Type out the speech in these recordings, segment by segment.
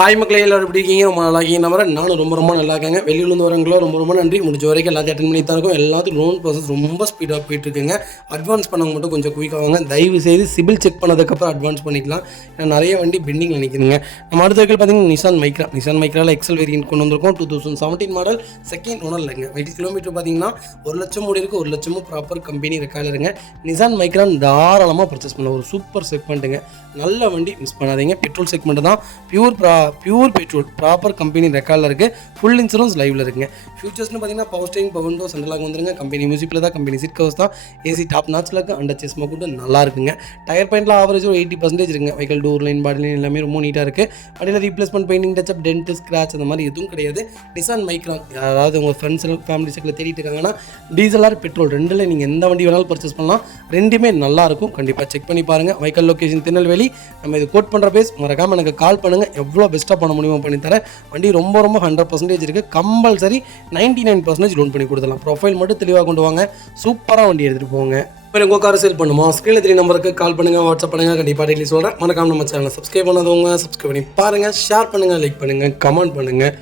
Hi மக்களே, எல்லாரும் எப்படி இருக்கீங்க? ரொம்ப நல்லா இருக்கீங்க நம்புறேன். நானும் ரொம்ப நல்லா இருக்கேங்க. வெளியூர்லேருந்து வரவங்களோ ரொம்ப நன்றி. முடிஞ்ச வரைக்கும் எல்லாத்தையும் அட்டன் பண்ணி தான் இருக்கும். எல்லாத்துக்கும் லோன் ப்ராசஸ் ரொம்ப ஸ்பீடாக போயிட்டுருக்குங்க. அட்வான்ஸ் பண்ணவங்க மட்டும் கொஞ்சம் குயிக்காக தயவு செய்து சிபில் செக் பண்ணதுக்கப்புறம் அட்வான்ஸ் பண்ணிக்கலாம். ஏன்னா நிறைய வண்டி பெண்டிங்கில் நிற்குதுங்க. நம்ம அடுத்த வெஹிக்கிள் பார்த்தீங்கன்னா நிசான் மைக்ராவில் எக்ஸல் வேரியன்ட் கொண்டு வந்திருக்கோம். 2017 மாடல், செகண்ட் ஓனர்லங்க. வெயிட் கிலோமீட்டர் பார்த்தீங்கன்னா 1,00,000 ஓடி இருக்குது. 1,00,000 ப்ராப்பர் கம்பெனி ரெக்கார்டில் இருங்க. நிசான் மைக்ரான் தாராளமாக பர்ச்சேஸ் பண்ணலாம். ஒரு சூப்பர் செக்மெண்ட்டுங்க. நல்ல வண்டி, மிஸ் பண்ணாதீங்க. பெட்ரோல் செக்மெண்ட் தான், பியூர் பெட்ரோல், ப்ராப்பர் கம்பெனி ரெக்கார்டில் இருக்குது. ஃபுல் இன்சூரன்ஸ் லைவில் இருக்குங்க. ஃபியூச்சர்ஸ்னு பார்த்தீங்கன்னா பவர் ஸ்டேரிங், பவர் விண்டோ, சென்ட்ரலாக வந்துருங்க. கம்பெனி மியூசிக்கில் தான், கம்பெனி சீட் கவர்ஸ் தான், ஏசி டாப் நாட்சில் இருக்குது. அண்டர் செஸ் கூட நல்லா இருக்குங்க. டயர் பாயிண்ட்ல ஆவரேஜ் ஒரு 80% இருக்குங்க. Vehicle door line, body line எல்லாமே ரொம்ப நீட்டாக இருக்குது. வண்டியில் replacement, painting touch up, dent, scratch அந்த மாதிரி எதுவும் கிடையாது. நிசான் மைக்ரான் யாராவது உங்கள் ஃப்ரெண்ட்ஸ் ஃபேமிலி சர்க்கிளில் தேடிட்டு இருக்காங்கன்னா டீசல் ஆர் பெட்ரோல் ரெண்டில் நீங்கள் எந்த வண்டி வேணாலும் பர்ச்சேஸ் பண்ணலாம். ரெண்டுமே நல்லாயிருக்கும். கண்டிப்பாக செக் பண்ணி பாருங்கள். Vehicle location Tirunelveli. நம்ம இது கோட் பண்ணுற பேஸ் மறக்காமல் எனக்கு கால் பண்ணுங்கள். எவ்வளோ பெஸ்ட்டாக பண்ண முடியுமோ பண்ணித்தரேன். வண்டி ரொம்ப 100% இருக்குது. கம்பல்சரி 99% லோன் பண்ணி கொடுத்துடலாம். ப்ரொஃபைல் மட்டும் தெளிவாக கொண்டு வாங்க. சூப்பராக வண்டி எடுத்துகிட்டு போங்க. இப்போ உங்கள் காரை சேல் பண்ணுமா? ஸ்க்ரீனில் 3 நம்பருக்கு கால் பண்ணுங்கள், வாட்ஸ்அப் பண்ணுங்கள். கண்டிப்பாக டெய்லி சொல்கிறேன். மறக்காம நம்ம சேனலை சப்ஸ்கிரைப் பண்ணாதவங்க சப்ஸ்கிரைப் பண்ணி பாருங்கள். ஷேர் பண்ணுங்கள், லைக் பண்ணுங்கள், கமெண்ட் பண்ணுங்கள்.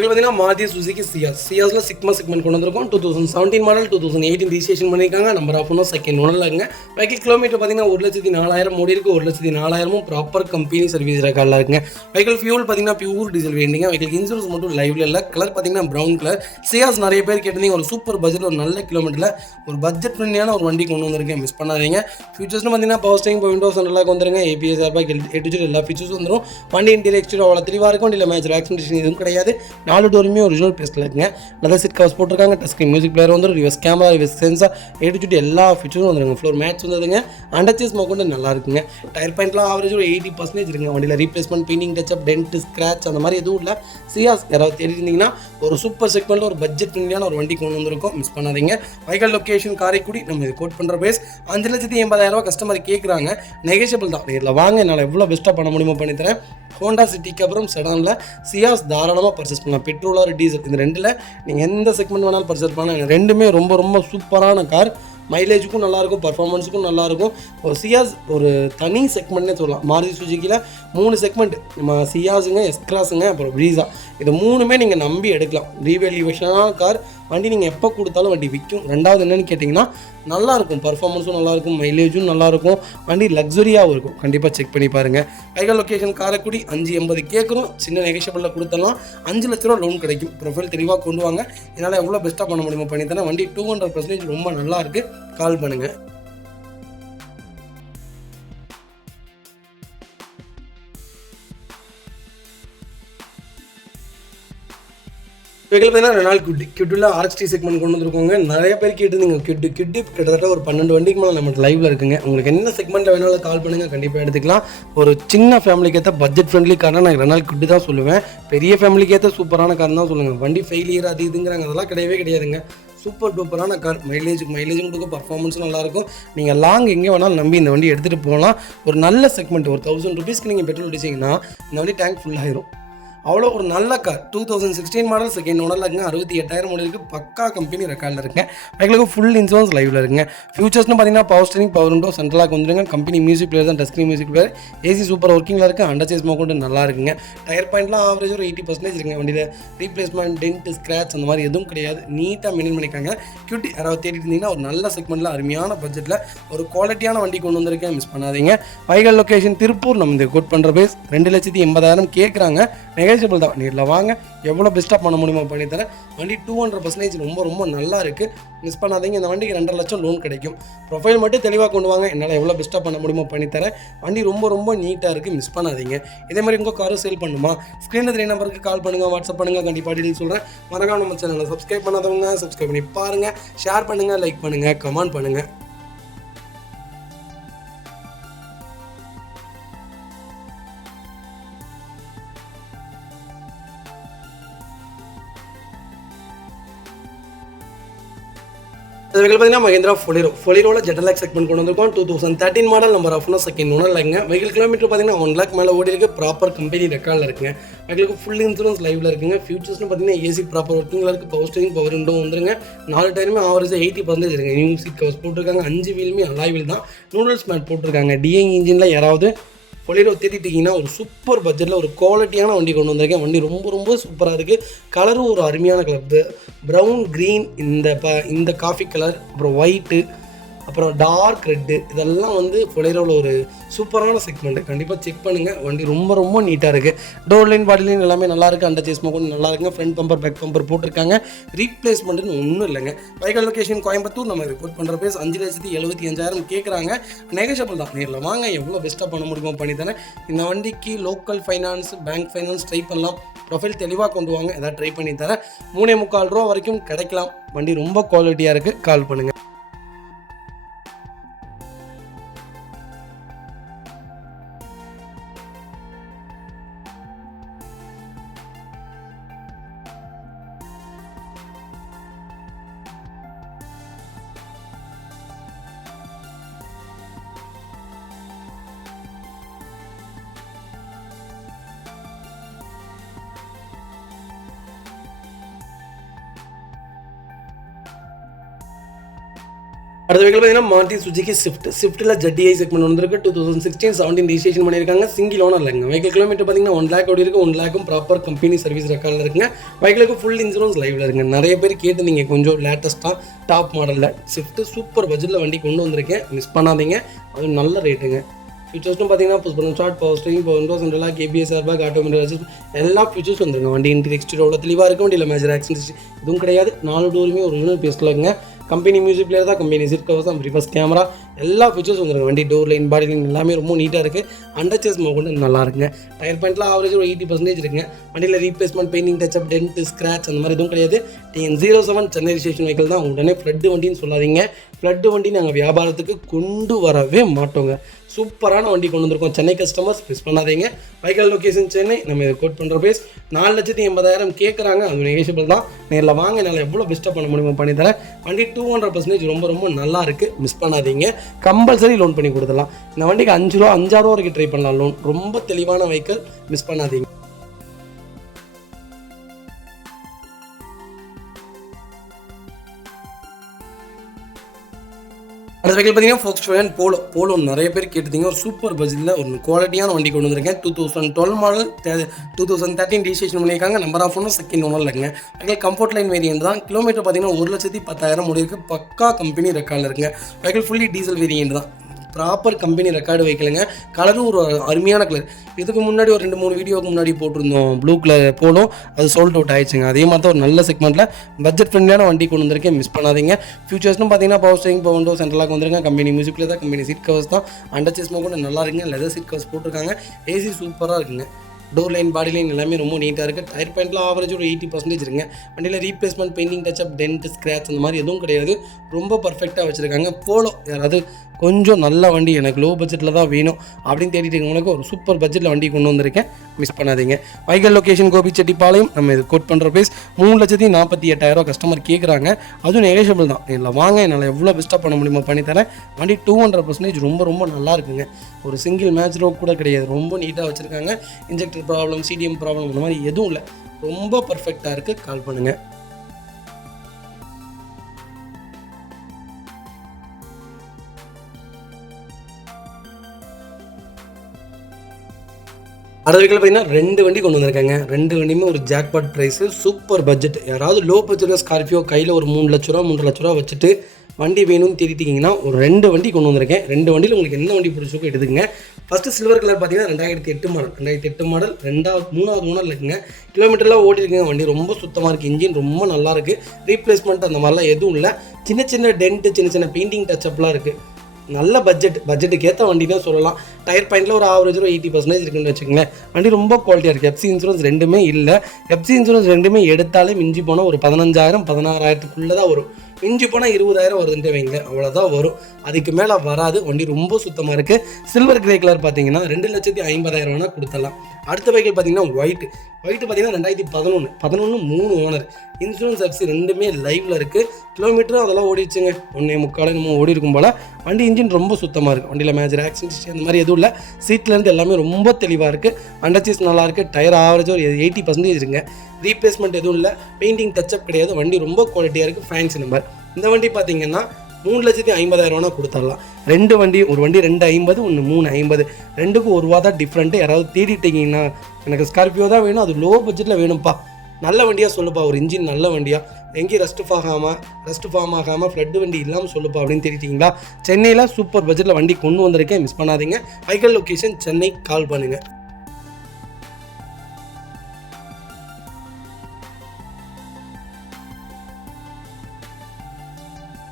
பார்த்தீங்கன்னா மாருதி சுசுகி சியாஸில் சிக்மா செக்மெண்ட் கொண்டு வந்திருக்கோம். 2017 மாடல், 2018 ரிஜிஸ்ட்ரேஷன் பண்ணியிருக்காங்க. நம்பர் ஆஃப் ஒன்றும் செகண்ட் ஓனர்லங்க. வெஹிக்கிள் கிலோமீட்டர் பார்த்தீங்கன்னா 1,04,000 ஓடி இருக்குது. 1,04,000 ப்ராப்பர் கம்பெனி சர்வீஸ் ரெக்கார்டில் இருக்குங்க. வெஹிக்கிள் ஃபியூல் பார்த்தீங்கன்னா பியூர் டீசல் வேண்டிங்க. வெஹிக்கிள் இன்சூரன்ஸ் மட்டும் லைவ்ல இல்லை. கலர் பார்த்தீங்கன்னா ப்ரௌன் கலர். சியாஸ் நிறைய பேர் கேட்டிருந்தீங்க. ஒரு சூப்பர் பட்ஜெட், ஒரு நல்ல கிலோமீட்டரில் ஒரு பட்ஜெட் ஃப்ரெண்ட்லியான ஒரு வண்டி கொண்டு வந்திருக்கேன். மிஸ் பண்ணாதீங்க. ஃபியூச்சர்ஸ்னு பார்த்தீங்கன்னா பவர் ஸ்டேரிங், விண்டோஸ் நல்லா வந்துருங்க. ABS, airbag, A to Z எல்லா ஃபீச்சர்ஸும் வந்துடும். வண்டி இன்டீரியர் எக்ஸ்டீரியர் அவ்வளோ தெளிவாக இருக்கும். வண்டியில் மேஜர் ஆக்சிடென்ட் எதுவும் கிடையாது. 4 டோருமே ஒரிஜினல் பேஸ்ட்டில் இருக்குங்க. லெதர் சீட் கவர்ஸ் போட்டிருக்காங்க. டச் ஸ்க்ரீன் மியூசிக் பிளேயர் வந்துடும். Reverse camera, reverse sensor, A to Z எல்லா ஃபீச்சரும் வந்துருங்க. ஃப்ளோர் மேட்ச் வந்ததுங்க. அண்டர் சேஸ் கொண்டு நல்லா இருக்குங்க. டயர் பாயிண்ட்லாம் ஆவரேஜ் ஒரு 80% இருக்குங்க. வண்டியில் replacement, painting touch up, dent, scratch அந்த மாதிரி எதுவும் இல்லை. சியாஸ் யாராவது தேடிருந்தீங்கன்னா ஒரு சூப்பர் செக்மெண்ட்டில் ஒரு பட்ஜெட் ஃப்ரெண்ட்லியான ஒரு வண்டி கொண்டு வந்திருக்கோம். மிஸ் பண்ணாதீங்க. Vehicle location Karaikudi. நம்ம இது கோட் பண்ணுற பேஸ் 5,80,000 கஸ்டமர் கேட்குறாங்க. நெகோஷியபிள் தான். நேரில் வாங்க, என்னால் எவ்வளோ பெஸ்ட்டாக பண்ண முடியுமோ பண்ணித்தரேன். ஹோண்டா சிட்டிக்கு அப்புறம் செடானில் சியாஸ் தாராளமாக பர்ச்சேஸ் பண்ணலாம். பெட்ரோல் ஆர் டீசல் இந்த ரெண்டில் நீங்கள் எந்த செக்மெண்ட் வேணாலும் பர்ச்சேஸ் பண்ணலாம். ரெண்டுமே ரொம்ப சூப்பரான கார். மைலேஜுக்கும் நல்லாயிருக்கும், பர்ஃபார்மன்ஸுக்கும் நல்லாயிருக்கும். சியாஸ் ஒரு தனி செக்மெண்ட்னே சொல்லலாம். மாருதி சுஜுக்கியில் 3 செக்மெண்ட், நம்ம சியாஸுங்க, எஸ்கிராஸுங்க, அப்புறம் ப்ரீஸா. இது 3மே நீங்கள் நம்பி எடுக்கலாம். ரீவேல்யூவேஷனான கார். வண்டி நீங்கள் எப்போ கொடுத்தாலும் வண்டி விற்கும். ரெண்டாவது என்னென்னு கேட்டிங்கன்னா நல்லாயிருக்கும், பர்ஃபார்மன்ஸும் நல்லாயிருக்கும், மைலேஜும் நல்லாயிருக்கும், வண்டி லக்ஸுரியாகவும் இருக்கும். கண்டிப்பாக செக் பண்ணி பாருங்கள். Vehicle location Karaikudi. 5,80 கேட்குறோம். சின்ன நெகோஷியபிளில் கொடுத்தலாம். 5 லட்ச ரூபா லோன் கிடைக்கும். ப்ரொஃபைல் தெளிவாக கொண்டு வாங்க. என்னால் எவ்வளோ பெஸ்ட்டாக பண்ண முடியுமோ பண்ணித்தரேன். வண்டி 200% ரொம்ப நல்லா இருக்குது. கால் பண்ணுங்கள். வெஹிக்கிள் பார்த்தீங்கன்னா ரெனால்ட் கிட்டில் RXT செக்மெண்ட் கொண்டு வந்திருக்கோங்க. நிறைய பேர் கேட்டுருந்தீங்க. கிட்டு கிட்டத்தட்ட ஒரு 12 வண்டிக்கு மேலே நம்ம லைவில் இருக்குங்க. உங்களுக்கு என்ன செக்மெண்ட்டில் வேணாலும் கால் பண்ணுங்கள், கண்டிப்பாக எடுத்துக்கலாம். ஒரு சின்ன ஃபேமிலிக்கு ஏற்ற பட்ஜெட் ஃப்ரெண்ட்லி கார்னால் நான் ரெனால்ட் கிட்டு தான் சொல்லுவேன். பெரிய ஃபேமிலிக்கு ஏற்ற சூப்பரான கார் தான் சொல்லுங்கள். வண்டி ஃபெயிலியர் அது இதுங்கிறாங்க, அதெல்லாம் கிடையாதுங்க. Super டூப்பரான car. மைலேஜும் கொடுக்கும், பர்ஃபார்மன்ஸும் நல்லாயிருக்கும். நீங்கள் லாங் எங்கே வேணாலும் நம்பி இந்த வண்டி எடுத்துகிட்டு போகலாம். ஒரு நல்ல செக்மெண்ட். ஒரு 1000 ருபீஸ்க்கு நீங்கள் பெட்ரோல் அடிச்சிங்கன்னா இந்த வண்டி டேங்க் ஃபுல்லாகிடும். அவ்வளோ ஒரு நல்ல கார். 2016 மாடல், செகண்ட் ஓனரில் இருக்குங்க. 68,000 ஓடி இருக்குது. பக்கா கம்பெனி ரெக்கார்டில் இருக்குங்க. வெஹிக்கிளுக்கு ஃபுல் இன்சூரன்ஸ் லைவில் இருக்குங்க. ஃபியூச்சர்ஸ்னு பார்த்தீங்கன்னா பவர் ஸ்டேரிங், பவர் விண்டோ, சென்ட்ரலாக வந்துருங்க. கம்பெனி மியூசிக் பிளேயர் தான், touch screen music player. AC super ஒர்க்கிங்கில் இருக்குது. அண்டர் சேஸ் கொண்டு நல்லா இருக்குங்க. டயர் பாயிண்ட்லாம் ஆவரேஜ் ஒரு 80% இருக்குங்க. வண்டியில் ரீப்ளேஸ்மெண்ட், டென்ட், ஸ்க்ராச் அந்த மாதிரி எதுவும் கிடையாது. நீட்டாக மெயின்டைன் பண்ணிக்காங்க. கியூட்டி யாராவது தேடிட்டு இருந்தீங்கன்னா ஒரு நல்ல செக்மெண்ட்டில் அருமையான பட்ஜெட்டில் ஒரு குவாலிட்டியான வண்டி கொண்டு வந்திருக்கேன். மிஸ் பண்ணாதீங்க. Vehicle location Tiruppur. நம்ம இந்த கோட் பண்ணுற பேஸ் 2,80,000 கேட்குறாங்க. நெகோஷியபிள் தான். நேரில் வாங்க, எவ்வளோ பெஸ்ட்டாக பண்ண முடியுமோ பண்ணித்தரேன். வண்டி 200% ரொம்ப நல்லா இருக்குது. மிஸ் பண்ணாதீங்க. இந்த வண்டிக்கு 2.5 லட்சம் லோன் கிடைக்கும். ப்ரொஃபைல் மட்டும் தெளிவாக கொண்டு வாங்க. என்னால் எவ்வளோ பெஸ்ட்டாக பண்ண முடியுமோ பண்ணித்தரேன். வண்டி ரொம்ப நீட்டாக இருக்குது. மிஸ் பண்ணாதீங்க. இதே மாதிரி உங்கள் காரும் சேல் பண்ணுமா? ஸ்க்ரீனில் 3 நம்பருக்கு கால் பண்ணுங்கள், வாட்ஸ்அப் பண்ணுங்கள். கண்டிப்பாக டீட்டெயில் சொல்கிறேன். மறக்காம நம்ம சேனலை சப்ஸ்கிரைப் பண்ணாதவங்க சப்ஸ்கிரைப் பண்ணி பாருங்கள். ஷேர் பண்ணுங்கள், லைக் பண்ணுங்கள், கமெண்ட் பண்ணுங்கள். அடுத்த பார்த்தீங்கன்னா மஹிந்திரா ஃபொலிரோவில் ஜெட்டலாக் செக்மெண்ட் கொண்டு வந்திருக்கோம். 2013 மாடல் நம்பர் ஆஃப்னா செகண்ட் ஓனர்லங்க. வெஹிக்கிள் கிலோமீட்டர் பார்த்தீங்கன்னா 1 lakh மேலே ஓடி இருக்கு. ப்ராப்பர் கம்பெனி ரெக்கார்டில் இருக்குங்க. வெஹிக்கிளுக்கு ஃபுல் இன்சூரன்ஸ் லைவ்ல இருக்குங்க. ஃபியூச்சர்ஸ்னு பார்த்தீங்கன்னா ஏசி ப்ராப்பர் ஒர்க்கிங்கில் இருக்குது. பவர் ஸ்டீரிங் பவர் விண்டோ வந்துருங்க. 4 டயருமே ஆவரேஜாக 80% இருக்குங்க. நியூ சீட் கவர்ஸ் போட்டிருக்காங்க. 5 வீலுமே அலாய் வீல் தான். நூடல்ஸ் மேட் போட்டிருக்காங்க. டிஐ இன்ஜினில் யாராவது ஃபொலிரோ தேடிட்டிங்கன்னா ஒரு சூப்பர் பட்ஜெட்டில் ஒரு குவாலிட்டியான வண்டி கொண்டு வந்திருக்கேன். வண்டி ரொம்ப சூப்பராக இருக்குது. கலரும் ஒரு அருமையான கலர், ப்ரௌன் க்ரீன், இந்த காஃபி கலர், அப்புறம் ஒயிட்டு, அப்புறம் டார்க் ரெட்டு, இதெல்லாம் வந்து ஃபொலிரோவில் ஒரு சூப்பரான செக்மெண்ட்டு. கண்டிப்பாக செக் பண்ணுங்கள். வண்டி ரொம்ப நீட்டாக இருக்குது. டோர் லைன் பாடி லைன் எல்லாமே நல்லாயிருக்கு. அண்டர் சேஸ் மோகன் நல்லா இருக்குங்க. ஃப்ரண்ட் பம்பர் பேக் பம்பர் போட்டிருக்காங்க. ரீப்ளேஸ்மெண்ட்டுன்னு ஒன்றும் இல்லைங்க. Vehicle location Coimbatore. நம்ம ரிப்போர்ட் பண்ணுற பேஸ் 5,75,000 கேட்குறாங்க. நெகோஷியபிள் தான். நேரில் வாங்க, எவ்வளோ பெஸ்ட்டாக பண்ண முடியுமோ பண்ணி தரேன். இந்த வண்டிக்கு local finance, bank finance try பண்ணலாம். ப்ரொஃபைல் தெளிவாக கொண்டு வாங்க, எதாவது ட்ரை பண்ணி தரேன். 3.25 ரூபா வரைக்கும் கிடைக்கலாம். வண்டி ரொம்ப குவாலிட்டியாக இருக்குது. கால் பண்ணுங்கள். அடுத்த வெஹிக்கிள் பார்த்தீங்கன்னா மாருதி சுசுகி ஸ்விஃப்ட்டில் ஜெட்டிஐ செக்மெண்ட் வந்திருக்கு. 2016-17 ரிஜிஸ்ட்ரேஷன் பண்ணியிருக்காங்க. சிங்கிள் ஓனர் இல்லைங்க. வெஹிக்கிள் கிலோமீட்டர் பார்த்தீங்கன்னா 1 lakh ஓடி இருக்குது. 1 lakhம் ப்ராப்பர் கம்பெனி சர்வீஸ் ரெக்கார்டில் இருக்குங்க. வெஹிக்கிளுக்கு ஃபுல் இன்சூரன்ஸ் லைவ்ல இருக்குங்க. நிறைய பேர் கேட்டு நீங்கள் கொஞ்சம் லேட்டஸ்ட்டாக டாப் மாடலில் ஸ்விஃப்ட் சூப்பர் பட்ஜெட்டில் வண்டி கொண்டு வந்திருக்கேன். மிஸ் பண்ணாதீங்க. அது நல்ல ரேட்டுங்க. ஃபீச்சர்ஸ்னு பார்த்தீங்கன்னா push start, power steering, power windows, சென்ட்ரலாக கேபிஎஸ், ஏர்பேக், ஆட்டோமேட்டிக் அட்ஜஸ்ட், எல்லா ஃபீச்சர்ஸ் வந்துருங்க. வண்டி இன்டீரியர் எக்ஸ்டீரியர் தெளிவாக இருக்கும். வண்டியில் மேஜர் ஆக்சிடென்ட் எதுவும் கிடையாது. 4 டோருமே ஒரிஜினல் பீஸில் இருக்குங்க. கம்பெனி மியூசிக் பிளேயர் தான். கம்பெனி சீட் கவர்ஸ் தான். ரிவர்ஸ் கேமரா, எல்லா ஃபீச்சர்ஸ் வந்துருக்கு. வண்டி டோர் லைன், பாடி லைன் எல்லாமே ரொம்ப நீட்டாக இருக்குது. அண்டர் சேஸ் மோகன் நல்லா இருக்குங்க. டயர் பாயிண்ட்ல ஆவரேஜ் ஒரு 80% இருக்குங்க. வண்டியில் replacement, painting, touch up, dent, scratch அந்த மாதிரி எதுவும் கிடையாது. TN07 சென்னை ரிஜிஸ்ட்ரேஷன் வெஹிக்கிள் தான். உடனே ஃப்ளட் வண்டின்னு சொல்லாதீங்க. ஃப்ளட் வண்டி நாங்கள் வியாபாரத்துக்கு கொண்டு வரவே மாட்டோங்க. சூப்பரான வண்டி கொண்டு வந்திருக்கோம். சென்னை கஸ்டமர்ஸ் மிஸ் பண்ணாதீங்க. Vehicle location Chennai. நம்ம இதை கோட் பண்ணுற பேஸ் 4,80,000 கேட்குறாங்க. அது நெகோஷியபிள் தான். நேரில் வாங்க, என்னால் எவ்வளோ பெஸ்ட்டாக பண்ண முடியுமோ பண்ணி தரேன். வண்டி 200% ரொம்ப நல்லா இருக்குது. மிஸ் பண்ணாதீங்க. கம்பல்சரி லோன் பண்ணி கொடுத்துடலாம். இந்த வண்டிக்கு 5 ரூபா 5,000 ரூபா வரைக்கும் ட்ரை பண்ணலாம் லோன். ரொம்ப தெளிவான வெஹிக்கிள். மிஸ் பண்ணாதீங்க. அடுத்த வெஹிக்கிள் பார்த்தீங்கன்னா Volkswagen போலோ நிறைய பேர் கேட்டுட்டீங்க. ஒரு சூப்பர் பட்ஜெட்டில் ஒரு குவாலிட்டியான வண்டி கொண்டு வந்திருக்கேன். 2012 மாடல், 2013 ரிஜிஸ்ட்ரேஷன் பண்ணியிருக்காங்க. நம்பர் ஆஃப் ஒன்று செகண்ட் ஓனரில் இருக்குங்க. வெஹிக்கிள் கம்ஃபர்ட் லைன் வேரியன்ட் தான். கிலோமீட்டர் பார்த்தீங்கன்னா 1,10,000 ஓடி இருக்குது. பக்கா கம்பெனி ரெக்கார்டில் இருக்குங்க. வெஹிக்கிள் ஃபுல்லி டீசல் வேரியன்ட் தான். ப்ராப்பர் கம்பெனி ரெக்கார்டு வைக்கலுங்க. கலரும் ஒரு அருமையான கலர். இதுக்கு முன்னாடி ஒரு 2-3 வீடியோக்கு முன்னாடி போட்டிருந்தோம் ப்ளூ கலர் போலும். அது சோல்ட் அவுட் ஆயிடுச்சுங்க. அதே மாதிரி தான் ஒரு நல்ல செக்மெண்ட்டில் பட்ஜெட் ஃப்ரெண்ட்லியான வண்டி கொண்டு வந்திருக்கேன். மிஸ் பண்ணாதீங்க. ஃபியூச்சர்ஸ்னு பார்த்தீங்கன்னா பவர் ஸ்டீரிங், பவர் விண்டோ, சென்ட்ரலாக வந்துருங்க. கம்பெனி மியூசிக்கில் தான். கம்பெனி சீட் கவர்ஸ் தான். அண்டர் சேஸ் மோகன் நல்லா இருக்குங்க. லெதர் சீட் கவர்ஸ் போட்டிருக்காங்க. ஏசி சூப்பராக இருக்குங்க. டோர் லைன், பாடி லைன் எல்லாமே ரொம்ப நீட்டாக இருக்குது. டயர் பாயிண்ட்டில் ஆவரேஜ் ஒரு 80% இருக்குங்க. வண்டியில் replacement, painting, touch up, dent, scratch அந்த மாதிரி எதுவும் கிடையாது. ரொம்ப பர்ஃபெக்டாக வச்சுருக்காங்க. போலோ யாராவது கொஞ்சம் நல்ல வண்டி எனக்கு லோ பட்ஜெட்டில் தான் வேணும் அப்படின்னு தேடிட்டு இருக்கவங்களுக்கு ஒரு சூப்பர் பட்ஜெட்டில் வண்டி கொண்டு வந்திருக்கேன். மிஸ் பண்ணாதீங்க. Vehicle location Gobichettipalayam. நம்ம இது கோட் பண்ணுற பேஸ் 3,48,000 கஸ்டமர் கேட்குறாங்க. அதுவும் நெகோஷியபிள் தான். இல்லை வாங்க, என்னால் எவ்வளோ பெஸ்ட்டாக பண்ண முடியுமோ பண்ணி தரேன். வண்டி 200% ரொம்ப நல்லா இருக்குங்க. ஒரு சிங்கிள் மேட்ச் ரோக் கூட கிடையாது. ரொம்ப நீட்டாக வச்சுருக்காங்க. இன்ஜெக்டர் ப்ராப்ளம், சிடிஎம் ப்ராப்ளம் அந்த மாதிரி எதுவும் இல்லை. ரொம்ப பர்ஃபெக்டாக இருக்குது. கால் பண்ணுங்கள். அடுத்த வெஹிக்கிள் பார்த்தீங்கன்னா 2 வண்டி கொண்டு வந்திருக்காங்க. 2 வண்டியுமே ஒரு ஜாக்பாட் ப்ரைஸு. Super budget. யாராவது லோ பட்ஜெட்டில் ஸ்கார்பியோ கையில் ஒரு 3 லட்ச ரூபா 3 லட்ச ரூபா வச்சுட்டு வண்டி வேணும்னு தேடிட்டிங்கன்னா ஒரு 2 வண்டி கொண்டு வந்திருக்கேன். 2 வண்டியில் உங்களுக்கு என்ன வண்டி பிடிச்சிருக்கோ எடுத்துங்க. ஃபஸ்ட்டு சில்வர் கலர் பார்த்தீங்கன்னா 2008 மாடல் 3வது ஓனரில் இருக்குங்க. கிலோமீட்டர்லாம் ஓடி இருக்குங்க. வண்டி ரொம்ப சுத்தமாக இருக்குது. இன்ஜின் ரொம்ப நல்லா இருக்குது. ரீப்ளேஸ்மெண்ட் அந்த மாதிரிலாம் எதுவும் இல்லை. சின்ன டென்ட்டு, சின்ன பெயிண்டிங் டச்சப்லாம் இருக்குது. நல்ல பட்ஜெட்டுக்கு ஏற்ற வண்டி தான் சொல்லலாம். டயர் பாயிண்டில் ஒரு ஆவரேஜ் ஒரு 80% இருக்குன்னு வச்சுக்கோங்களேன். வண்டி ரொம்ப குவாலிட்டியாக இருக்குது. எஃப்சி இன்சூரன்ஸ் ரெண்டுமே இல்லை. எஃப்சி இன்சூரன்ஸ் ரெண்டுமே எடுத்தாலே மிஞ்சி போனால் ஒரு 15,000 16,000க்குள்ளே தான் வரும். மிஞ்சி போனால் 20,000 வருதுன்ட்டு வைங்க, அவ்வளோதான் வரும். அதுக்கு மேலே வராது. வண்டி ரொம்ப சுத்தமாக இருக்குது. சில்வர் கிரே கலர் பார்த்தீங்கன்னா 2,50,000 கொடுத்துடலாம். அடுத்த வெஹிக்கிள் பார்த்தீங்கன்னா ஒயிட்டு பார்த்தீங்கன்னா 2011 3 ஓனர். இன்சூரன்ஸ் எஃப்சி ரெண்டுமே லைவில் இருக்குது. கிலோமீட்டரும் அதெல்லாம் ஓடிடுச்சுங்க. 1.25 நம்ம ஓடி இருக்கும் போல். வண்டி இன்ஜின் ரொம்ப சுத்தமாக இருக்குது. வண்டியில் மேஜர் ஆக்சிடென்ட் அந்த மாதிரி எதுவும் இல்லை. சீட்லேருந்து எல்லாமே ரொம்ப தெளிவாக இருக்குது. அண்டர்சீஸ் நல்லாயிருக்கு. டயர் ஆவரேஜ் ஒரு 80% இருக்குங்க. ரீப்ளேஸ்மெண்ட் எதுவும் இல்லை. பெயிண்டிங் டச்சப் கிடையாது. வண்டி ரொம்ப குவாலிட்டியாக இருக்குது. Fancy number. இந்த வண்டி பார்த்தீங்கன்னா 3,50,000 கொடுத்துடலாம். ரெண்டு வண்டி, ஒரு வண்டி 2,50,000, ஒன்று 3,50,000. ரெண்டுக்கும் ₹1 தான் டிஃப்ரெண்ட்டு. யாராவது தேடிட்டீங்கன்னா எனக்கு ஸ்கார்பியோ தான் வேணும், அது லோ பட்ஜெட்டில் வேணும்ப்பா, நல்ல வண்டியாக சொல்லுப்பா, ஒரு இன்ஜின் நல்ல வண்டியாக, எங்கேயும் ரெஸ்ட் ஃபார்ம் ஆகாமல் ஃப்ளட் வண்டி இல்லாமல் சொல்லுப்பா அப்படின்னு தேடிட்டிங்களா, சென்னையில் சூப்பர் பட்ஜெட்டில் வண்டி கொண்டு வந்திருக்கேன். மிஸ் பண்ணாதீங்க. Vehicle location Chennai. கால் பண்ணுங்கள்.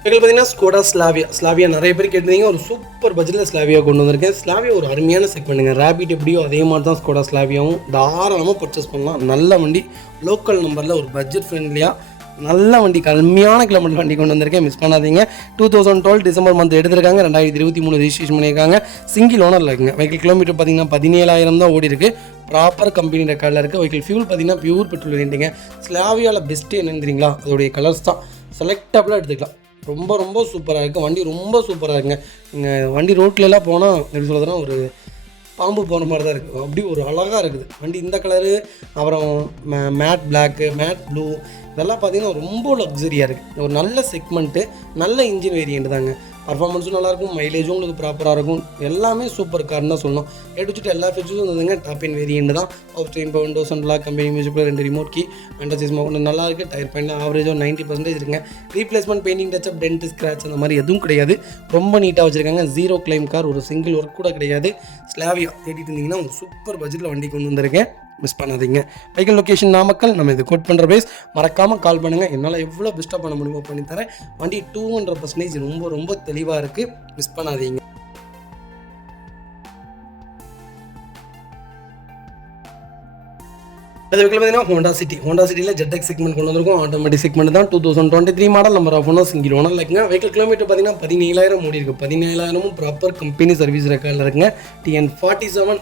வெஹிக்கிள் பார்த்தீங்கன்னா ஸ்கோடா ஸ்லாவியா நிறைய பேர் கேட்டிருந்தீங்க. ஒரு சூப்பர் பட்ஜெட்டில் ஸ்லாவியா கொண்டு வந்திருக்கேன். ஸ்லாவியா ஒரு அருமையான செக்மெண்ட்டுங்க. ரேபிட் எப்படியோ அதே மாதிரி தான் ஸ்கோடா ஸ்லாவியாவும் தாராளமாக பர்ச்சேஸ் பண்ணலாம். நல்ல வண்டி, லோக்கல் நம்பரில் ஒரு பட்ஜெட் ஃப்ரெண்ட்லியாக நல்ல வண்டி, கம்மியான கிலோமீட்டர் வண்டி கொண்டு வந்திருக்கேன். மிஸ் பண்ணாதீங்க. 2012 டிசம்பர் மந்த் எடுத்திருக்காங்க. 2023 ரெஜிஸ்ட்ரேஷன் பண்ணியிருக்காங்க. சிங்கிள் ஓனரில் இருக்குங்க. வெஹிக்கிள் கிலோமீட்டர் பார்த்தீங்கன்னா 17,000 தான் ஓடி இருக்குது. ப்ராப்பர் கம்பெனி ரெக்கார்டில் இருக்குது. வெஹிக்கிள் ஃபியூல் பார்த்தீங்கன்னா பியூர் பெட்ரோல் வேண்டிங்க. ஸ்லாவியாவில் பெஸ்ட்டு என்னன்னு தெரியுங்களா, அதோடைய கலர்ஸ் தான். செலக்டபுளாக எடுத்துக்கலாம். ரொம்ப ரொம்ப சூப்பராக இருக்குது. வண்டி ரொம்ப சூப்பராக இருக்குங்க. வண்டி ரோட்லலாம் போனால் எப்படி சொல்கிறதுனா ஒரு பாம்பு போகிற மாதிரி தான் இருக்குது. அப்படி ஒரு அழகாக இருக்குது வண்டி. இந்த கலரு, அப்புறம் மேட் பிளாக்கு, மேட் ப்ளூ, இதெல்லாம் பார்த்திங்கன்னா ரொம்ப லக்ஸரியாக இருக்குது. ஒரு நல்ல செக்மெண்ட்டு, நல்ல இன்ஜின் வேரியண்ட் தாங்க. பர்ஃபார்மன்ஸும் நல்லாயிருக்கும், மைலேஜும் உங்களுக்கு ப்ராப்பராக இருக்கும். எல்லாமே சூப்பர் கார்னு தான் சொல்லணும். எடுத்துட்டு எல்லா ஃபீச்சர்ஸும் இருந்ததுங்க. டாப் இன் வேரியண்ட் தான். Power steering, power windows and lock, company music player, 2 remote key, under chassis mount நல்லா இருக்குது. டயர் பாயிண்ட் ஆவரேஜாக 90% இருக்குங்க. Replacement, painting touch up, dent, scratch அந்த மாதிரி எதுவும் கிடையாது. ரொம்ப நீட்டாக வச்சுருக்காங்க. 0 கிளைம் கார், ஒரு சிங்கிள் ஒர்க் கூட கிடையாது. ஸ்லாவியா தேடிட்டு இருந்தீங்கன்னா ஒரு சூப்பர் பட்ஜெட்டில் வண்டி கொண்டு வந்திருக்கேன். மிஸ் பண்ணாதீங்க. Vehicle location Namakkal. நம்ம இது கோட் பண்ணுற பேஸ். மறக்காமல் கால் பண்ணுங்கள். என்னால் எவ்வளோ பெஸ்ட்டாக பண்ண முடியுமோ பண்ணித்தரேன். வண்டி 200% ரொம்ப ரொம்ப தெளிவாக இருக்குது. மிஸ் பண்ணாதீங்க. அது வெஹிக்கிள் பார்த்தீங்கன்னா ஹோண்டா சிட்டியில் ZX செக்மெண்ட் கொண்டு வந்திருக்கும். ஆட்டோமேட்டிக் செக்மெண்ட் தான். 2023 model. Number of owner single owner இருக்குங்க. வெஹிக்கிள் கிலோமீட்டர் பார்த்தீங்கன்னா 17,000 ஓடி இருக்குது. 17,000 ப்ராப்பர் கம்பெனி சர்வீஸ் ரெக்கார்டில் இருக்குங்க. TN47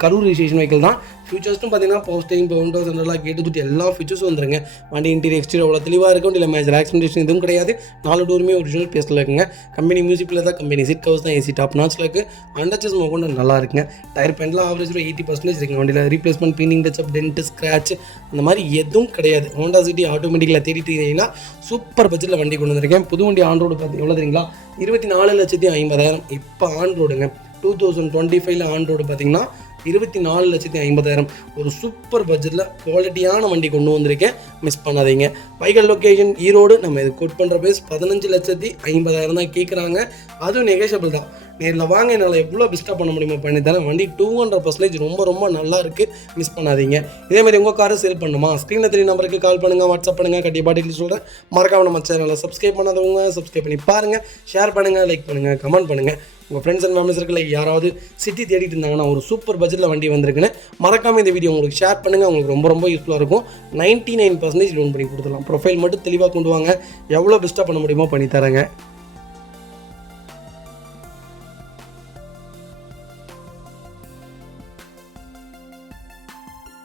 கரூர் ரிஜிஸ்ட்ரேஷன் வெஹிக்கிள் தான். ஃபியூச்சர்ஸ்டும் பார்த்தீங்கன்னா power steering, power windows and கேட்டு சுற்றி எல்லா ஃபீச்சர்ஸும் வந்துருங்க. வண்டி இன்டீரியர் எக்ஸ்டீரியர் அவ்வளோ தெளிவாக இருக்கும். இல்லை மேஜர் ஆக்சிடென்ட் எதுவும் கிடையாது. 4 டோருமே ஒரிஜினல் பேஸில் இருக்குங்க. கம்பெனி மியூசிக்கில் தான், கம்பெனி சீட் கவர்ஸ் தான், ஏசி டாப் நாச்சில் இருக்குது. அண்டர்சீஸ் கொண்டு நல்லா இருக்குங்க. டயர் பாயிண்ட்லாம் ஆவரேஜ் 80% இருக்குங்க. வண்டியில் replacement, painting touch up, dent, scratch அந்த மாதிரி எதுவும் கிடையாது. ஹோண்டா சிட்டி ஆட்டோமேட்டிக்கில் தேடிட்டீங்கன்னா சூப்பர் பட்ஜெட்டில் வண்டி கொண்டு வந்திருக்கேன். புது வண்டி ஆன் ரோடு பார்த்து எவ்வளோ தெரியுங்களா, 24,50,000. இப்போ ஆன் ரோடுங்க. 2025 ஆன் ரோடு பார்த்தீங்கன்னா 24,50,000. ஒரு சூப்பர் பட்ஜெட்டில் குவாலிட்டியான வண்டி கொண்டு வந்திருக்கேன். மிஸ் பண்ணாதீங்க. Vehicle location Erode. நம்ம இது கோட் பண்ணுற பேஸ் 15,50,000 தான் கேட்குறாங்க. அதுவும் நெகோஷியபிள் தான். நேரில் வாங்க, என்னால் எவ்வளோ பெஸ்ட்டாக பண்ண முடியுமோ பண்ணித்தரேன். வண்டி 200% ரொம்ப ரொம்ப நல்லா இருக்குது. மிஸ் பண்ணாதீங்க. இதேமாதிரி உங்கள் காரை சேல் பண்ணுமா, ஸ்க்ரீனில் 3 நம்பருக்கு கால் பண்ணுங்கள், வாட்ஸ்அப் பண்ணுங்கள். கண்டிப்பாக டீட்டெயில் சொல்கிறேன். மறக்காம நம்ம சேனலை சப்ஸ்கிரைப் பண்ணாதவங்க சப்ஸ்கிரைப் பண்ணி பாருங்கள். ஷேர் பண்ணுங்கள், லைக் பண்ணுங்கள், கமெண்ட் பண்ணுங்கள். உங்கள் ஃப்ரெண்ட்ஸ் அண்ட் ஃபேமிலி சர்க்கிளில் யாராவது சிட்டி தேடிட்டு இருந்தாங்கன்னா ஒரு சூப்பர் பட்ஜெட்டில் வண்டி வந்திருக்குன்னு மறக்காமல் இந்த வீடியோ உங்களுக்கு ஷேர் பண்ணுங்கள். உங்களுக்கு ரொம்ப ரொம்ப யூஸ்ஃபுல்லாக இருக்கும். 99% லோன் பண்ணி கொடுத்துடலாம். ப்ரொஃபைல் மட்டும் தெளிவாக கொண்டு வாங்க. எவ்வளோ பெஸ்ட்டாக பண்ண முடியுமோ பண்ணித்தரேங்க.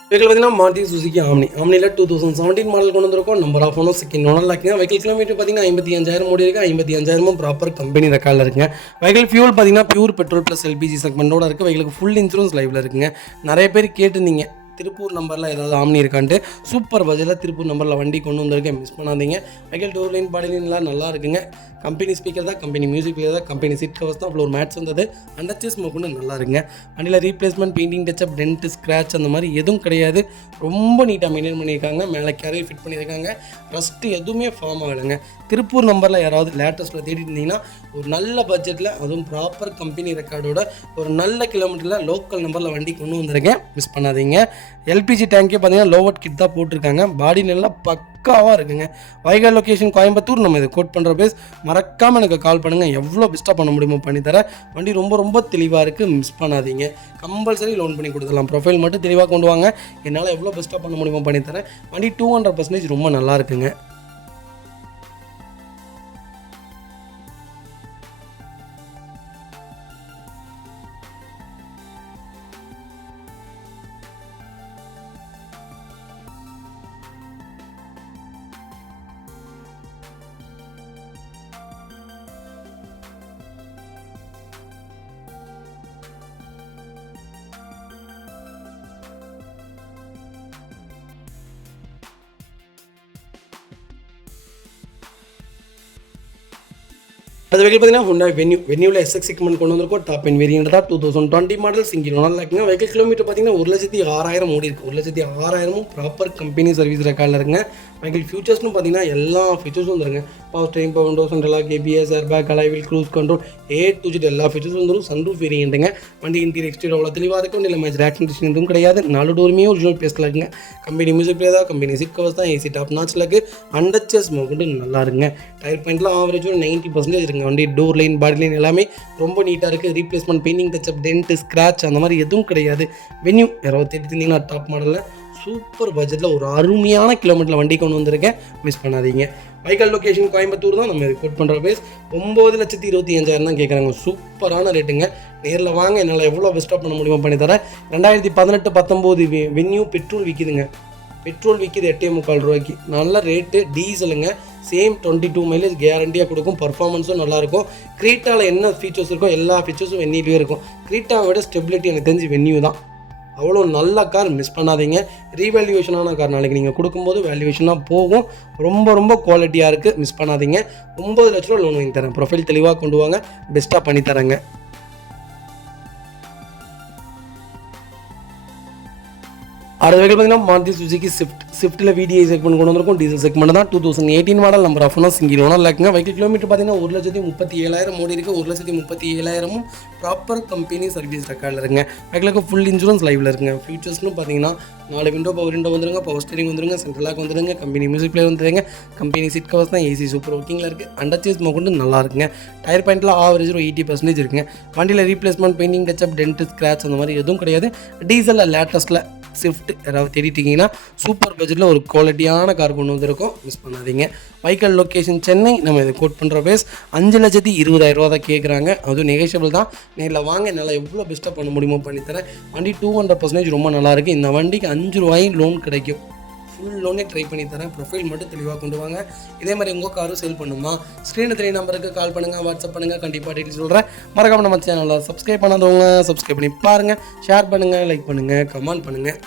வெஹிக்கிள் பார்த்தீங்கன்னா மாருதி சுசுகி ஆம்னியில் 2017 மாடல் கொண்டு வந்திருக்கோம். Number of owner second owner இருக்குங்க. வெஹிக்கிள் கிலோமீட்டர் பார்த்தீங்கன்னா 55,000 ஓடி இருக்குது. 55,000 ப்ராப்பர் கம்பெனி ரெக்கார்டில் இருக்குங்க. வெஹிக்கிள் ஃபியூல் பார்த்தீங்கன்னா பியூர் பெட்ரோல் ப்ளஸ் LPG செக்மெண்டோட இருக்குது. வெஹிக்கிளுக்கு ஃபுல் இன்சூரன்ஸ் லைவில் இருக்குங்க. நிறைய பேர் கேட்டிருந்தீங்க திருப்பூர் நம்பரில் ஏதாவது ஆம்னி இருக்கான்ட்டு. சூப்பர் பட்ஜெட்டில் திருப்பூர் நம்பரில் வண்டி கொண்டு வந்திருக்கேன். மிஸ் பண்ணாதீங்க. வெஹிக்கிள் டோர் லைன், பாடி லைன்லாம் நல்லா இருக்குங்க. கம்பெனி ஸ்பீக்கர் தான், கம்பெனி மியூசிக் பிளேயர் தான், கம்பெனி சீட் கவர்ஸ் தான், ஃப்ளோர் மேட்ஸ் வந்தது. அண்டர்சீஸ் கொண்டு நல்லா இருக்குங்க. வண்டியில் replacement, painting touch up, dent, scratch அந்த மாதிரி எதுவும் கிடையாது. ரொம்ப நீட்டாக மெயின்டைன் பண்ணியிருக்காங்க. மேலே கேரியர் ஃபிட் பண்ணியிருக்காங்க. ரஸ்ட்டு எதுவுமே ஃபார்ம் ஆகலைங்க. திருப்பூர் நம்பரில் யாராவது லேட்டஸ்ட்டில் தேடிட்டு இருந்தீங்கன்னா ஒரு நல்ல பட்ஜெட்டில், அதுவும் ப்ராப்பர் கம்பெனி ரெக்கார்டோட ஒரு நல்ல கிலோமீட்டரில் லோக்கல் நம்பரில் வண்டி கொண்டு வந்திருக்கேன். மிஸ் பண்ணாதீங்க. LPG டேங்கே பார்த்தீங்கன்னா லோவட் கிட் தான் போட்டிருக்காங்க. பாடி நல்லா பக்காவாக இருக்குங்க. Vehicle location Coimbatore. நம்ம இதை கோட் பண்ணுற பேஸ். மறக்காமல் எனக்கு கால் பண்ணுங்கள். எவ்வளோ பெஸ்ட்டாக பண்ண முடியுமோ பண்ணித்தரேன். வண்டி ரொம்ப ரொம்ப தெளிவாக இருக்குது. மிஸ் பண்ணாதீங்க. கம்பல்சரி லோன் பண்ணி கொடுத்துடலாம். ப்ரொஃபைல் மட்டும் தெளிவாக கொண்டு வாங்க. என்னால் எவ்வளோ பெஸ்ட்டாக பண்ண முடியுமோ பண்ணித்தரேன். வண்டி 200% ரொம்ப நல்லா இருக்குங்க. அது வெஹிக்கிள் பார்த்தீங்கன்னா Hyundai வென்யூவில் எஸ்எக்ஸ் செக்மெண்ட் கொண்டு வந்திருக்கோம். டாப் என் வேரியன்ட் தான். 2020 மாடல் சிங்கிள் ஓனர் இருக்குங்க. வெஹிக்கிள் கிலோமீட்டர் பார்த்தீங்கன்னா 1,06,000 ஓடி இருக்குது. 1,06,000 ப்ராப்பர் கம்பெனி சர்வீஸ் ரெக்கார்டில் இருக்குங்க. வெஹிக்கிள் ஃபியூச்சர்ஸ்னு பார்த்தீங்கன்னா எல்லா ஃபீச்சர்ஸும் வந்துருங்க. Power steering, power windows, central ABS, airbag, alloy wheel, cruise control, A to Z எல்லா ஃபீச்சர்ஸும் வந்துடும். சன்ரூஃப் வேரியண்ட்டுங்க. வண்டி இன்டீரியர் எக்ஸ்டீரியர் அவ்வளோ தெளிவாக இருக்கும். இல்லை மேட்ச் ஆக்சிடென்ட் எதுவும் கிடையாது. 4 டோருமே ஒரிஜினல் பேஸ்ட்டில் இருக்குங்க. கம்பெனி மியூசிக் பிளேயர் தான். கம்பெனி சீட் கவர்ஸ் தான். ஏசி டாப் நாச்சில் இருக்குது. அண்டர்ச்சஸ் மோகண்டு நல்லா இருக்குங்க. டயர் பாயிண்ட்லாம் ஆவரேஜ் 90% இருக்குங்க. வண்டி டோர் லைன், பாடி லைன் எல்லாமே ரொம்ப நீட்டாக இருக்குது. Replacement, painting touch up, dent, scratch அந்த மாதிரி எதுவும் கிடையாது. வென்யூ 28 இருந்தீங்கன்னா டாப் மாடலில் சூப்பர் பட்ஜெட்டில் ஒரு அருமையான கிலோமீட்டரில் வண்டி கொண்டு வந்திருக்கேன். மிஸ் பண்ணாதீங்க. வெஹிக்கல் லொக்கேஷன் கோயம்புத்தூர் தான். நம்ம கோட் பண்ணுற பேஸ் 9,25,500 தான் கேட்குறாங்க. சூப்பரான ரேட்டுங்க. நேரில் வாங்க, என்னால் எவ்வளோ பெஸ்ட்டாக பண்ண முடியுமோ பண்ணித்தரேன். 2018-19 வென்யூ பெட்ரோல் விற்கிதுங்க. பெட்ரோல் விற்கிது 8.25 ரூபாய்க்கு. நல்ல ரேட்டு. டீசலுங்க. சேம் 22 மைலேஜ் கேரண்டியாக கொடுக்கும். பர்ஃபார்மன்ஸும் நல்லாயிருக்கும். க்ரீட்டாவில் என்ன ஃபீச்சர்ஸ் இருக்கோ எல்லா ஃபீச்சர்ஸும் வென்யூலேயே இருக்கும். க்ரீட்டாவை விட ஸ்டெபிலிட்டி எனக்கு தெரிஞ்சு வென்யூ தான். அவ்வளோ நல்ல கார், மிஸ் பண்ணாதீங்க. ரீவேல்யூவேஷனான கார் நாளைக்கு நீங்கள் கொடுக்கும்போது வேல்யூவேஷனாக போகும். ரொம்ப ரொம்ப குவாலிட்டியாக இருக்குது, மிஸ் பண்ணாதீங்க. 9 லட்ச ரூபா லோன் வாங்கி தரேன். ப்ரொஃபைல் தெளிவாக கொண்டு வாங்க, பெஸ்ட்டாக பண்ணித்தரேங்க. அடுத்த வெஹிக்கிள் பார்த்தீங்கன்னா மாருதி சுசுகி ஸ்விஃப்ட்டில் VDI செக்மெண்ட் கொண்டு வந்திருக்கும். டீசல் செக்மெண்ட் தான். 2018 model. Number of single owner இருக்குங்க. வெஹிக்கிள் கிலோமீட்டர் பார்த்தீங்கன்னா 1,37,000 ஓடி இருக்குது. 1,37,000 ப்ராப்பர் கம்பெனி சர்வீஸ் ரெக்கார்டில் இருக்குங்க. வெஹிக்கிளுக்கு ஃபுல் இன்சூரன்ஸ் லைவில் இருக்குங்க. ஃபீச்சர்ஸ்னு பார்த்தீங்கன்னா 4 விண்டோ, பவர் விண்டோ வந்துருங்க, பவர் ஸ்டீரிங் வந்துருங்க, சென்ட்ரலாக வந்துருங்க, கம்பெனி மியூசிக் பிளேயர் வந்துருங்க, கம்பெனி சீட் கவர்ஸ் தான். ஏசி சூப்பர் ஒர்க்கிங்கில் இருக்குது. அண்டர்ச்சேஸ் கொண்டு நல்லா இருக்குங்க. டயர் பாயிண்ட்டில் ஆவரேஜ் 80% இருக்குங்க. வண்டியில் replacement, painting touch up, dent, scratch அந்த மாதிரி எதுவும் கிடையாது. டீசலில் லேட்டஸ்ட்டில் ஸ்விஃப்ட் யாராவது தேடிட்டிங்கன்னா சூப்பர் பட்ஜெட்டில் ஒரு குவாலிட்டியான கார் கொண்டு வந்திருக்கோம். மிஸ் பண்ணாதீங்க. Vehicle location Chennai. நம்ம இதை கோட் பண்ணுற பேஸ் 5,20,000 தான் கேட்குறாங்க. அதுவும் நெகோஷியபிள் தான். நேரில் வாங்க, என்னால் எவ்வளோ பெஸ்ட்டாக பண்ண முடியுமோ பண்ணித்தரேன். வண்டி 200% ரொம்ப நல்லாயிருக்கு. இந்த வண்டிக்கு 5 ரூபாய் லோன் கிடைக்கும். ஃபுல் லோனே ட்ரை பண்ணி தரேன். ப்ரொஃபைல் மட்டும் தெளிவாக கொண்டு வாங்க. இதே மாதிரி உங்கள் காரும் சேல் பண்ணுமா? ஸ்க்ரீனில் 3 நம்பருக்கு கால் பண்ணுங்கள், வாட்ஸ்அப் பண்ணுங்கள். கண்டிப்பாக டீட்டெயில் சொல்கிறேன். மறக்காம நம்ம சேனலில் சப்ஸ்கிரைப் பண்ணாதவங்க சப்ஸ்கிரைப் பண்ணி பாருங்கள். ஷேர் பண்ணுங்கள், லைக் பண்ணுங்கள், கமெண்ட் பண்ணுங்கள்.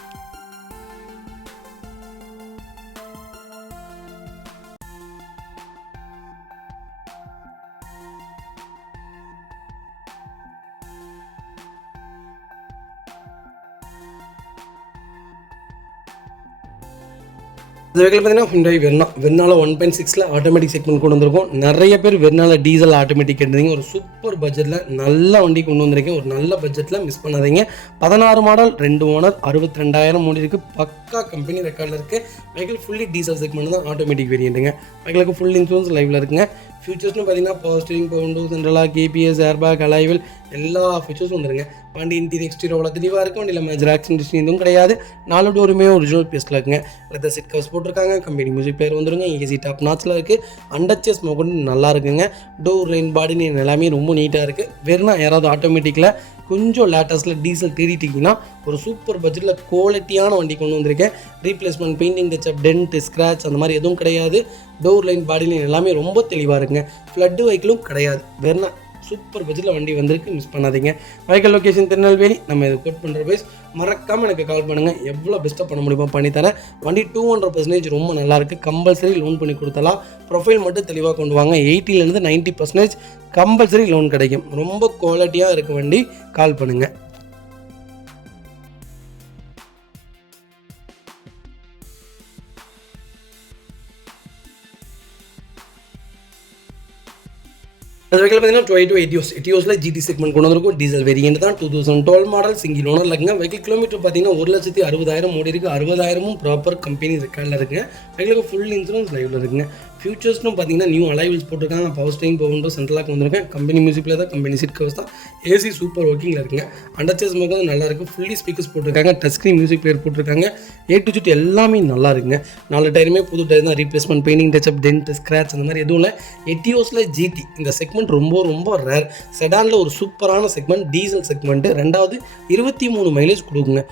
இந்த வெஹிக்கிள் பார்த்தீங்கன்னா Hyundai வெர்னால 1.6 ஆட்டோமேட்டிக் செக்மெண்ட் கொண்டு வந்திருக்கும். நிறைய பேர் வெர்னால டீசல் ஆட்டோமேட்டிக் கேட்டிருந்தீங்க. ஒரு சூப்பர் பட்ஜெட்டில் நல்ல வண்டி கொண்டு வந்திருக்கேன். ஒரு நல்ல பட்ஜெட்டில் மிஸ் பண்ணாதீங்க. 16 மாடல், 2 ஓனர், 62,000 ஓடி இருக்குது. பக்கா கம்பெனி ரெக்கார்டில் இருக்குது. வெஹிக்கிள் ஃபுல்லி டீசல் செக்மெண்ட் தான். ஆட்டோமேட்டிக் வேரியண்ட்டுங்க. வெஹிக்கிளுக்கு ஃபுல் இன்சூரன்ஸ் லைவில் இருக்குங்க. ஃபியூச்சர்ஸ்னு பார்த்தீங்கன்னா பவர் ஸ்டீரிங், பவர் விண்டோஸ், சென்ட்ரலாக ஏபிஎஸ், ஏர்பேக், அலாய்வில் எல்லா ஃபீச்சர்ஸும் வந்துருங்க. வண்டி இன்டீரியர் எக்ஸ்டீரியர் அவ்வளோ தெளிவாக இருக்கும். வண்டியில் மேஜர் ஆக்சிடென்ட் எதுவும் கிடையாது. 4 டோருமே ஒரிஜினல் பேஸ்ட்டில் இருக்குங்க. லெதர் சீட் கவர்ஸ் போட்டிருக்காங்க. கம்பெனி மியூசிக் பிளேயர் வந்துருங்க. ஏசி டாப் நாச்சில் இருக்குது. அண்டர்ச்சேஸ் கொண்டு நல்லா இருக்குங்க. டோர் லைன், பாடி லைன் எல்லாமே ரொம்ப நீட்டாக இருக்குது. வெறும் யாராவது ஆட்டோமேட்டிக்கில் கொஞ்சம் லேட்டஸ்ட்டில் டீசல் தேடிட்டிங்கன்னா ஒரு சூப்பர் பட்ஜெட்டில் குவாலிட்டியான வண்டி கொண்டு வந்திருக்கேன். Replacement, painting touch up, dent, scratch அந்த மாதிரி எதுவும் கிடையாது. டோர் லைன், பாடி லைன் எல்லாமே ரொம்ப தெளிவாக இருக்குங்க. ஃப்ளட்டு வெஹிக்கிளும் கிடையாது. வெறும் சூப்பர் பட்ஜெட்டில் வண்டி வந்திருக்கு. மிஸ் பண்ணாதீங்க. Vehicle location Tirunelveli. நம்ம இதை கோட் பண்ணுற பேஸ். மறக்காமல் எனக்கு கால் பண்ணுங்கள். எவ்வளோ பெஸ்ட்டாக பண்ண முடியுமோ பண்ணித்தரேன். வண்டி 200% ரொம்ப நல்லாயிருக்கு. கம்பல்சரி லோன் பண்ணி கொடுத்தலாம். ப்ரொஃபைல் மட்டும் தெளிவாக கொண்டு வாங்க. 80% 90% கம்பல்சரி லோன் கிடைக்கும். ரொம்ப குவாலிட்டியாக இருக்க வண்டி. கால் பண்ணுங்கள். அது வெஹிக்கிள் பார்த்தீங்கன்னா 22 எட்டியோஸில் GT செக்மெண்ட் கொண்டு வந்திருக்கும். டீசல் வேரியண்ட் தான். 2012 மாடல் சிங்கிள் ஓனர் இருக்குங்க. வெஹிக்கிள் கிலோமீட்டர் பார்த்தீங்கன்னா 1,60,000 ஓடி இருக்குது. 60,000 ப்ராப்பர் கம்பெனி ரெக்கார்டில் இருக்குங்க. வெஹிக்கிளுக்கு ஃபுல் இன்சூரன்ஸ் லைவில் இருக்குங்க. ஃபியூச்சர்ஸ்னு பார்த்தீங்கன்னா நியூ அலைவில்ஸ் போட்டிருக்காங்க. பவர் ஸ்டீரிங், பவர் விண்டோ, சென்ட்ரலாக வந்திருக்கேன். கம்பெனி மியூசிக்கில் தான். கம்பெனி சீட் கவர்ஸ் தான். ஏசி சூப்பர் ஒர்க்கிங்கில் இருக்குங்க. அண்டர்ச்சேஸ் வந்து நல்லா இருக்குது. ஃபுல்லி ஸ்பீக்கர்ஸ் போட்டிருக்காங்க. டச் ஸ்க்ரீன் மியூசிக் பிளேயர் போட்டிருக்காங்க. A to Z எல்லாமே நல்லா இருக்குங்க. 4 டயருமே புது டயர் தான். Replacement, painting touch up, dent, scratch அந்த மாதிரி எதுவும் இல்லை. எட்டியோஸில் GT இந்த செக்மெண்ட் ரொம்ப ரொம்ப ரேர். செடானில் ஒரு சூப்பரான செக்மெண்ட். Diesel segment. 2வது 23 மைலேஜ் கொடுக்குங்க.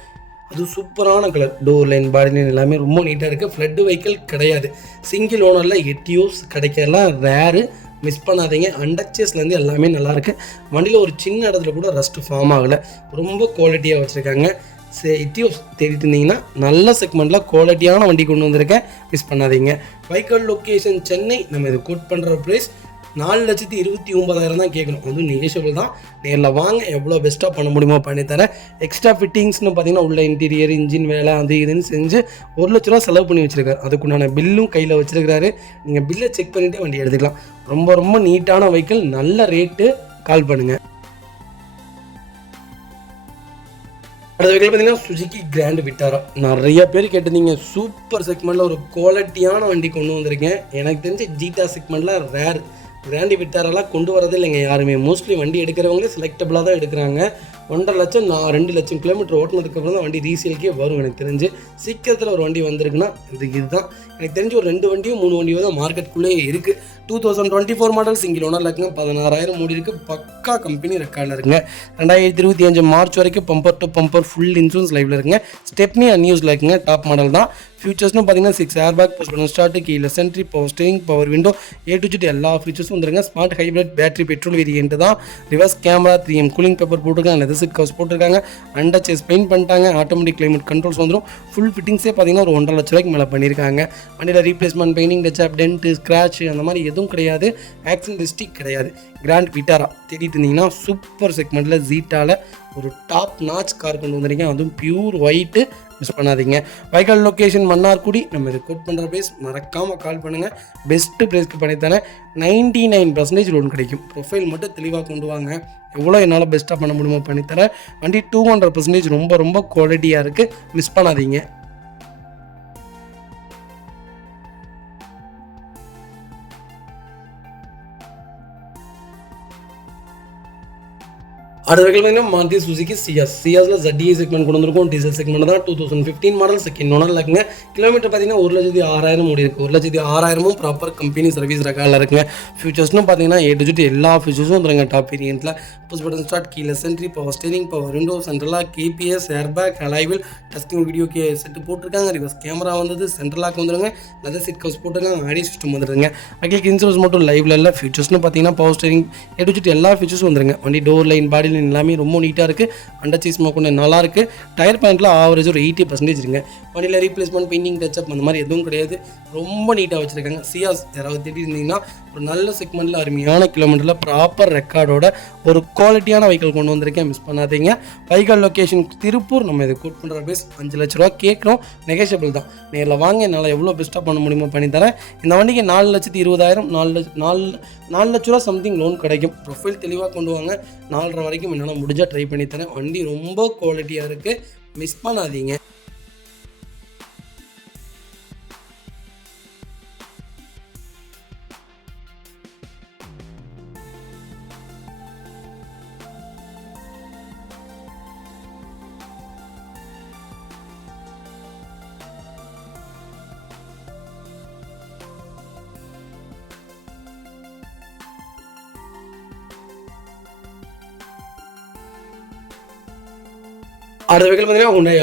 அது சூப்பரான colour. Door line, body line எல்லாமே ரொம்ப நீட்டாக இருக்குது. ஃப்ளட்டு வெஹிக்கிள் கிடையாது. சிங்கிள் ஓனரில் எட்டியோஸ் கிடைக்கலாம் ரேரு. மிஸ் பண்ணாதீங்க. அண்டர்ச்சேஸ்லேருந்து எல்லாமே நல்லாயிருக்கு. வண்டியில் ஒரு சின்ன இடத்துல கூட ரஸ்ட்டு ஃபார்ம் ஆகலை. ரொம்ப குவாலிட்டியாக வச்சுருக்காங்க. எட்டியோஸ் தேடிட்டு இருந்தீங்கன்னா நல்ல செக்மெண்ட்டில் குவாலிட்டியான வண்டி கொண்டு வந்திருக்கேன். மிஸ் பண்ணாதீங்க. Vehicle location Chennai. நம்ம இதை கோட் பண்ணுற ப்ரைஸ் 4,29,000 தான் கேட்குறோம். அதுவும் நெகோஷியபிள் தான். நேரில் வாங்க, எவ்வளோ பெஸ்ட்டாக பண்ண முடியுமோ பண்ணித்தரேன். எக்ஸ்ட்ரா ஃபிட்டிங்ஸ்னு பார்த்தீங்கன்னா உள்ள இன்டீரியர் இன்ஜின் வேலை அது இதுன்னு செஞ்சு 1,00,000 செலவு பண்ணி வச்சுருக்காரு. அதுக்குண்டான பில்லும் கையில் வச்சுருக்காரு. நீங்கள் பில்லை செக் பண்ணிவிட்டு வண்டி எடுத்துக்கலாம். ரொம்ப ரொம்ப நீட்டான வெஹிக்கிள், நல்ல ரேட்டு. கால் பண்ணுங்கள். அடுத்த வெஹிக்கிள் பார்த்தீங்கன்னா சுசுகி கிராண்ட் விட்டாரா. நிறைய பேர் கேட்டிருந்தீங்க, சூப்பர் செக்மெண்ட்டில் ஒரு குவாலிட்டியான வண்டி கொண்டு வந்திருக்கேன். எனக்கு தெரிஞ்ச ஜீட்டா செக்மெண்ட்டில் ரேர். கிராண்ட் விட்டாரெல்லாம் கொண்டு வரதே இல்லைங்க யாருமே. மோஸ்ட்லி வண்டி எடுக்கிறவங்களே செலக்டபிளாக தான் எடுக்கிறாங்க. 1,50,000 நான் 2 லட்சம் கிலோமீட்டர் ஓட்டினதுக்கப்புறம் தான் வண்டி ரீசேலுக்கே வரும். எனக்கு தெரிஞ்சு சீக்கிரத்தில் ஒரு வண்டி வந்திருக்குன்னா இதுதான். எனக்கு தெரிஞ்சு ஒரு 2 வண்டியோ 3 வண்டியோ தான் மார்க்கெட்டுக்குள்ளேயே இருக்குது. 2024 மாடல் சிங்கிள் ஓனர் இருக்குங்க. 16,000 மூடி இருக்குது. பக்கா கம்பெனி ரெக்கார்டில் இருக்குங்க. 2025 மார்ச் வரைக்கும் bumper to bumper full insurance லைவில் இருக்குங்க. ஸ்டெப்னி அன்யூஸில் இருக்குங்க. டாப் மாடல் தான். ஃபியூச்சர்ஸ்னு பார்த்தீங்கன்னா 6 air bag, push button start, keyless entry, power steering, power window, A to Z எல்லா ஃபீச்சர்ஸும் வந்துருங்க. Smart hybrid battery petrol variant தான். Reverse camera, 3M cooling paper போட்டிருக்காங்க. லெதர் சீட் கவர்ஸ் போட்டிருக்காங்க. அண்டர் சேஸ் பெயிண்ட் பண்ணிட்டாங்க. ஆட்டோமேட்டிக் கிளைமேட் கண்ட்ரோல்ஸ் வந்துடும். Full ஃபிட்டிங்ஸே பார்த்தீங்கன்னா ஒரு 1,50,000 ரூபாய்க்கு மேலே பண்ணியிருக்காங்க. வண்டியில் replacement, painting, touch up, dent, scratch அந்த மாதிரி எதுவும் கிடையாது. ஆக்சிடென்ட் ஹிஸ்ட்ரி கிடையாது. கிராண்ட் விட்டாரா தேடிட்டு இருந்தீங்கன்னா சூப்பர் செக்மெண்ட்டில் ஜீட்டாவில் ஒரு டாப் நாச் கார் கொண்டு வந்திருக்கீங்க. அதுவும் பியூர் ஒயிட்டு. மிஸ் பண்ணாதீங்க. வைக்கல் லொக்கேஷன் மன்னார்குடி. நம்ம இது கோட் பண்ணுற ப்ரைஸ் மறக்காமல் கால் பண்ணுங்கள். பெஸ்ட்டு ப்ரைஸ்க்கு பண்ணித்தரேன். 99% லோன் கிடைக்கும். ப்ரொஃபைல் மட்டும் தெளிவாக கொண்டு வாங்க. எவ்வளோ என்னால் பெஸ்ட்டாக பண்ண முடியுமோ பண்ணித்தரேன். வண்டி 200% ரொம்ப ரொம்ப குவாலிட்டியாக இருக்குது. மிஸ் பண்ணாதீங்க. அடுத்த வெஹிக்கிள் பார்த்தீங்கன்னா மாருதி சுசுகி சியாஸ். சியாஸில் ZDI செக்மெண்ட் கொண்டு வந்திருக்கும். டீசல் செக்மெண்ட் தான். 2015 மாடல் செகண்ட் ஓனரில் இருக்குங்க. கிலோமீட்டர் பார்த்தீங்கன்னா 1,06,000 ஓடி இருக்குது. 1,06,000 ப்ராப்பர் கம்பெனி சர்வீஸ் ரெக்கார்டில் இருக்குங்க. ஃபியூச்சர்ஸ்னு பார்த்தீங்கன்னா A to Z எல்லா ஃபியூச்சர்ஸும் வந்துருங்க. டாப் வேரியன்ட்டில் push button start, keyless entry, power steering, power window, சென்ட்ரலாக KPS, air bag, alloy wheel, dusting video set போட்டிருக்காங்க. ரிவர்ஸ் கேமரா வந்தது. சென்ட்ரலாக வந்துருங்க. லெதர் சீட் கவர்ஸ் போட்டிருக்காங்க. ஆடியோ சிஸ்டம் வந்துருங்க. வகைக்கு இன்சூரன்ஸ் மட்டும் லைவ்ல இல்லை. ஃபியூச்சர்ஸ்னு பார்த்தீங்கன்னா power steering, A to Z எல்லா ஃபியூச்சர்ஸும் வந்துருங்க. வண்டி டோர் லைன், பாடி எல்லாமே ரொம்ப நீட்டாக இருக்குது. அண்டர் சீஸ் கொண்டு நல்லா இருக்குது. டயர் பாயிண்ட்டில் ஆவரேஜ் ஒரு 80% இருங்க. வண்டியில் ரீப்ளேஸ்மெண்ட், பெயிண்டிங், டச்சப் அந்த மாதிரி எதுவும் கிடையாது. ரொம்ப நீட்டாக வச்சுருக்காங்க. சியாஸ் யாராவது தேடி இருந்தீங்கன்னா ஒரு நல்ல செக்மெண்ட்டில் அருமையான கிலோமீட்டரில் ப்ராப்பர் ரெக்கார்டோட ஒரு குவாலிட்டியான வெஹிக்கிள் கொண்டு வந்திருக்கேன். மிஸ் பண்ணாதீங்க. வைக்கல் லொக்கேஷன் திருப்பூர். நம்ம இதை கோட் பண்ணுற பேஸ் 5 லட்ச ரூபா கேட்குறோம். நெகோஷியபிள் தான். நேரில் வாங்க, என்னால் எவ்வளோ பெஸ்ட்டாக பண்ண முடியுமோ பண்ணித்தரேன். இந்த வண்டிக்கு 4,20,000 4 லட்ச ரூபா சம்திங் லோன் கிடைக்கும். ப்ரொஃபைல் தெளிவாக கொண்டு வாங்க. 4,500 வரைக்கும் என்னால் முடிஞ்சால் ட்ரை பண்ணித்தரேன். வண்டி ரொம்ப குவாலிட்டியாக இருக்குது. மிஸ் பண்ணாதீங்க. அடுத்த வெஹிக்கிள் பார்த்தீங்கன்னா ஹுண்டாய்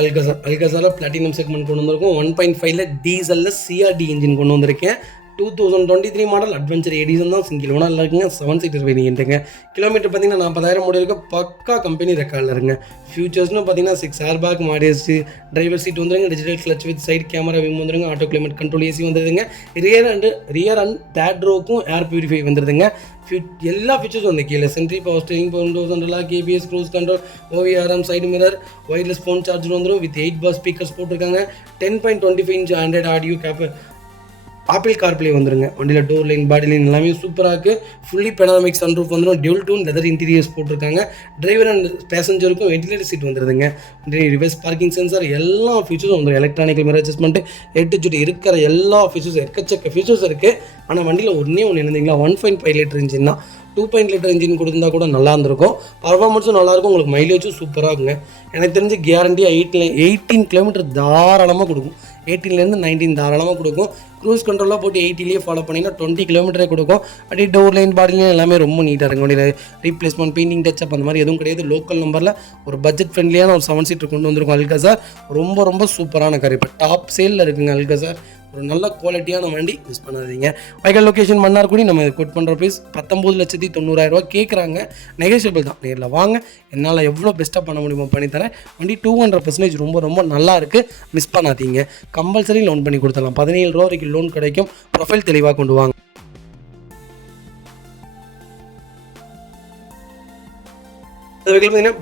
அல்காசாரில் பிளாட்டினம் செக்மெண்ட் கொண்டு வந்திருக்கும். 1.5 டீசலில் CRD இன்ஜின் கொண்டு வந்திருக்கேன். 2023 மாடல் அட்வென்ச்சர் எடிஷன் தான். சிங்கிள் ஓனரில் இருக்குங்க. 7 சீட்டர் வேரியன்ட்டுங்க. கிலோமீட்டர் பார்த்தீங்கன்னா 40,000 ஓடி இருக்குது. பக்கா கம்பெனி ரெக்கார்டில் இருக்குங்க. ஃபியூச்சர்ஸ்னு பார்த்தீங்கன்னா 6 ஏர் பேக், மாடியஸ், டிரைவர் சீட் வந்துருங்க. Digital cluster with side camera விம் வந்துருங்க. ஆட்டோ கிளைமேட் கண்ட்ரோல் AC வந்துருதுங்க. ரியர் அண்ட் தேர்ட் ரோக்கும் ஏர் பியூரிஃபை வந்துருதுங்க. எல்லா ஃபீச்சர்ஸும் வந்து keyless entry, power steering, window சென்ட்ரலாக, KPS, cruise control, OVRM, side mirror, wireless phone charger வந்துடும். வித் 8 பாஸ் ஸ்பீக்கர்ஸ் போட்டிருக்காங்க. 10.25 inch Android audio Apple CarPlay வந்துருங்க. வண்டியில் டோர் லைன், பாடி லைன் எல்லாமே சூப்பராக இருக்குது. ஃபுல்லி பெனாமிக் சன்ரூஃப் வந்துடும். டியூல் டூன் லெதர் இன்டீரியர்ஸ் போட்டிருக்காங்க. டிரைவர் அண்ட் பேசஞ்சருக்கும் வென்டிலேட்டர் சீட் வந்துருதுங்க. ரிவர்ஸ் பார்க்கிங் சென்சார் எல்லா ஃபீச்சர்ஸும் வந்துடும். Electronical mirror adjustment, A to Z இருக்கிற எல்லா ஃபீச்சர்ஸும் எக்கச்சக்க ஃபீச்சர்ஸ் இருக்குது. ஆனால் வண்டியில் ஒன்று இருந்தீங்களா 1.5 லிட்டர் இன்ஜின் தான். 2 லிட்டர் இன்ஜின் கொடுத்தா கூட நல்லா இருந்திருக்கும். பர்ஃபார்மன்ஸும் நல்லாயிருக்கும். உங்களுக்கு மைலேஜும் சூப்பராக இருக்குங்க. எனக்கு தெரிஞ்சு கேரண்டியாக 18 கிலோமீட்டர் தாராளமாக கொடுக்கும். 18 19 தாராளமாக கொடுக்கும். க்ரூஸ் கண்ட்ரோலாக போட்டு 80 ஃபாலோ பண்ணிங்கன்னா 20 கிலோமீட்டரே கொடுக்கும். அப்படியே டோர் லைன், பாடி லைன் எல்லாமே ரொம்ப நீட்டாக இருக்கும். வண்டியில் ரீப்ளேஸ்மெண்ட், பெயிண்டிங், டச்சப் அந்த மாதிரி எதுவும் கிடையாது. லோக்கல் நம்பரில் ஒரு பட்ஜெட் ஃப்ரெண்ட்லியான ஒரு 7 சீட்டர் கொண்டு வந்திருக்கும் அல்காசார். ரொம்ப ரொம்ப சூப்பரான கார். இப்போ டாப் சேலில் இருக்குங்க அல்காசார். ஒரு நல்ல குவாலிட்டியான வண்டி. மிஸ் பண்ணாதீங்க. வைக்கல் லொக்கேஷன் மன்னார்குடி. நம்ம கோட் பண்ணுற ப்ரைஸ் 19,90,000 ரூபா கேட்குறாங்க. நெகோஷியபிள் தான். நேரில் வாங்க, என்னால் எவ்வளோ பெஸ்ட்டாக பண்ண முடியுமோ பண்ணித்தரேன். வண்டி 200% ரொம்ப ரொம்ப நல்லா இருக்குது. மிஸ் பண்ணாதீங்க. கம்பல்சரி லோன் பண்ணி கொடுத்துடலாம். 17 ரூபா வரைக்கும் லோன் கிடைக்கும். ப்ரொஃபைல் தெளிவாக கொண்டு வாங்க. அது வெஹிக்கிள் பார்த்தீங்கன்னா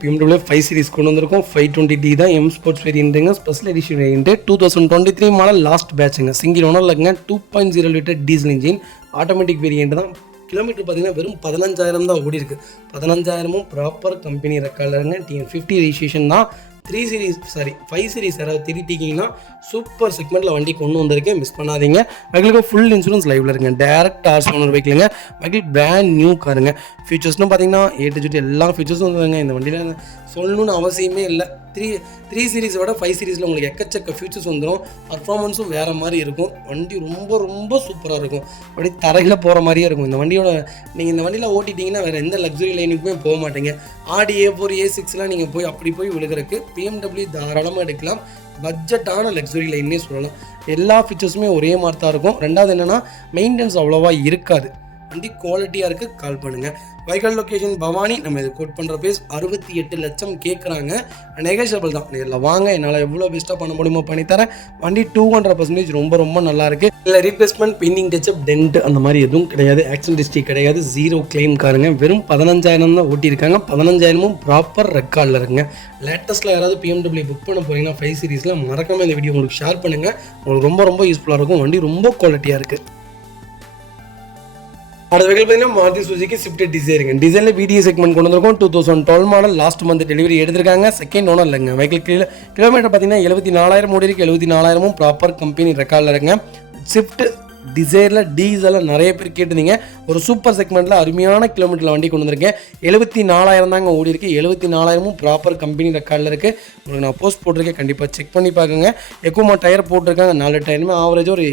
பிஎம்டபிள்யூ 5 சீரிஸ் கொண்டு வந்திருக்கும். 520D தான் எம் ஸ்போர்ட்ஸ் வேரியண்ட்டுங்க. Special edition variant 2023 model last பேட்சுங்க. சிங்கிள் ஓனரில் இருக்குங்க. 2.0 litre diesel engine automatic variant தான். கிலோமீட்டர் பார்த்தீங்கன்னா வெறும் 15,000 தான் ஓடி இருக்குது. 15,000 ப்ராப்பர் கம்பெனி ரெக்கார்டில் இருங்க. TN50 ரெஜிஸ்ட்ரேஷன் தான். 5 சீரிஸ் யாராவது திருட்டிங்கன்னா சூப்பர் செக்மெண்ட்டில் வண்டி கொண்டு வந்திருக்கேன், மிஸ் பண்ணாதீங்க. வெஹிக்கிளுக்கு ஃபுல் இன்சூரன்ஸ் லைவில் இருங்க. டேரக்ட் ஆர்ஸ் ஓனர் வெஹிக்கிளுங்க. வெஹிக்கிள் பிராண்ட் நியூ காருங்க. ஃபீச்சர்ஸ்னு பார்த்தீங்கன்னா ஏ எல்லா ஃபீச்சர்ஸும் வந்துங்க. இந்த வண்டியில் சொல்லணும்னு அவசியமே இல்லை. 3 சீரிஸோட 5 சீரிஸில் உங்களுக்கு எக்கச்சக்க ஃபியூச்சர்ஸ் வந்துடும். பர்ஃபார்மன்ஸும் வேறு மாதிரி இருக்கும். வண்டி ரொம்ப ரொம்ப சூப்பராக இருக்கும். அப்படி தரையில் போகிற மாதிரியே இருக்கும். இந்த வண்டியோட நீங்கள் இந்த வண்டியில் ஓட்டிட்டிங்கன்னா வேறு எந்த லக்ஸுரி லைனுக்குமே போக மாட்டீங்க. ஆடி A4 A6லாம் நீங்கள் போய் அப்படி போய் விழுகிறதுக்கு BMW தாராளமாக எடுக்கலாம். பட்ஜெட்டான லக்ஸுரி லைன்னே சொல்லலாம். எல்லா ஃபீச்சர்ஸுமே ஒரே மாதிரி தான் இருக்கும். ரெண்டாவது என்னென்னா மெயின்டெனன்ஸ் அவ்வளோவா இருக்காது. வண்டி குவாலிட்டியாக இருக்குது. கால் பண்ணுங்கள். Vehicle location Bhavani. நம்ம இது கோட் பண்ணுற பேஸ் 68 லட்சம் கேட்குறாங்க. நெகோஷியபிள் தான். நேரில் வாங்க, என்னால் எவ்வளோ பெஸ்ட்டாக பண்ண முடியுமோ பண்ணித்தரேன். வண்டி 200% ரொம்ப ரொம்ப நல்லாயிருக்கு. இல்லை ரீப்ளேஸ்மெண்ட், பெயிண்டிங், டச்சப், டென்ட் அந்த மாதிரி எதுவும் கிடையாது. ஆக்சிடென்ட் ஹிஸ்ட்ரி கிடையாது. 0 கிளைம் காருங்க. வெறும் 15,000 தான் ஓட்டியிருக்காங்க. 15,000 ப்ராப்பர் ரெக்கார்டில் இருக்குங்க. லேட்டஸ்ட்டில் யாராவது BMW புக் பண்ண போகிறீங்கன்னா 5 சீரிஸில் மறக்காமல் இந்த வீடியோ உங்களுக்கு ஷேர் பண்ணுங்கள். உங்களுக்கு ரொம்ப ரொம்ப யூஸ்ஃபுல்லாக இருக்கும். வண்டி ரொம்ப குவாலிட்டியாக இருக்குது. அடுத்த வெஹிக்கிள் பார்த்தீங்கன்னா மாருதி சுசுகி ஸ்விஃப்ட் டிசைருங்க. டிசைனில் VDA செக்மெண்ட் கொண்டு வந்திருக்கும். 2012 மாடல் லாஸ்ட் மந்த் டெலிவரி எடுத்திருக்காங்க. செகண்ட் ஓனர் இல்லைங்க. வெஹிக்கிள் கிலோமீட்டர் பார்த்தீங்கன்னா 74,000 ஓடி இருக்குது. 74,000 ப்ராப்பர் கம்பெனி ரெக்கார்டில் இருக்குங்க. ஸ்விஃப்ட் டிசைரில் டீசலில் நிறைய பேர் கேட்டிருந்தீங்க. ஒரு சூப்பர் செக்மெண்ட்டில் அருமையான கிலோமீட்டரில் வண்டி கொண்டு வந்திருக்கேன். 74,000 தாங்க ஓடி இருக்குது. 74,000 ப்ராப்பர் கம்பெனி ரெக்கார்டில் இருக்குது. உங்களுக்கு நான் போஸ்ட் போட்டிருக்கேன், கண்டிப்பாக செக் பண்ணி பார்க்குங்க. எக்கோமா டயர் போட்டிருக்காங்க. 4 டயருமே ஆவரேஜ் ஒரு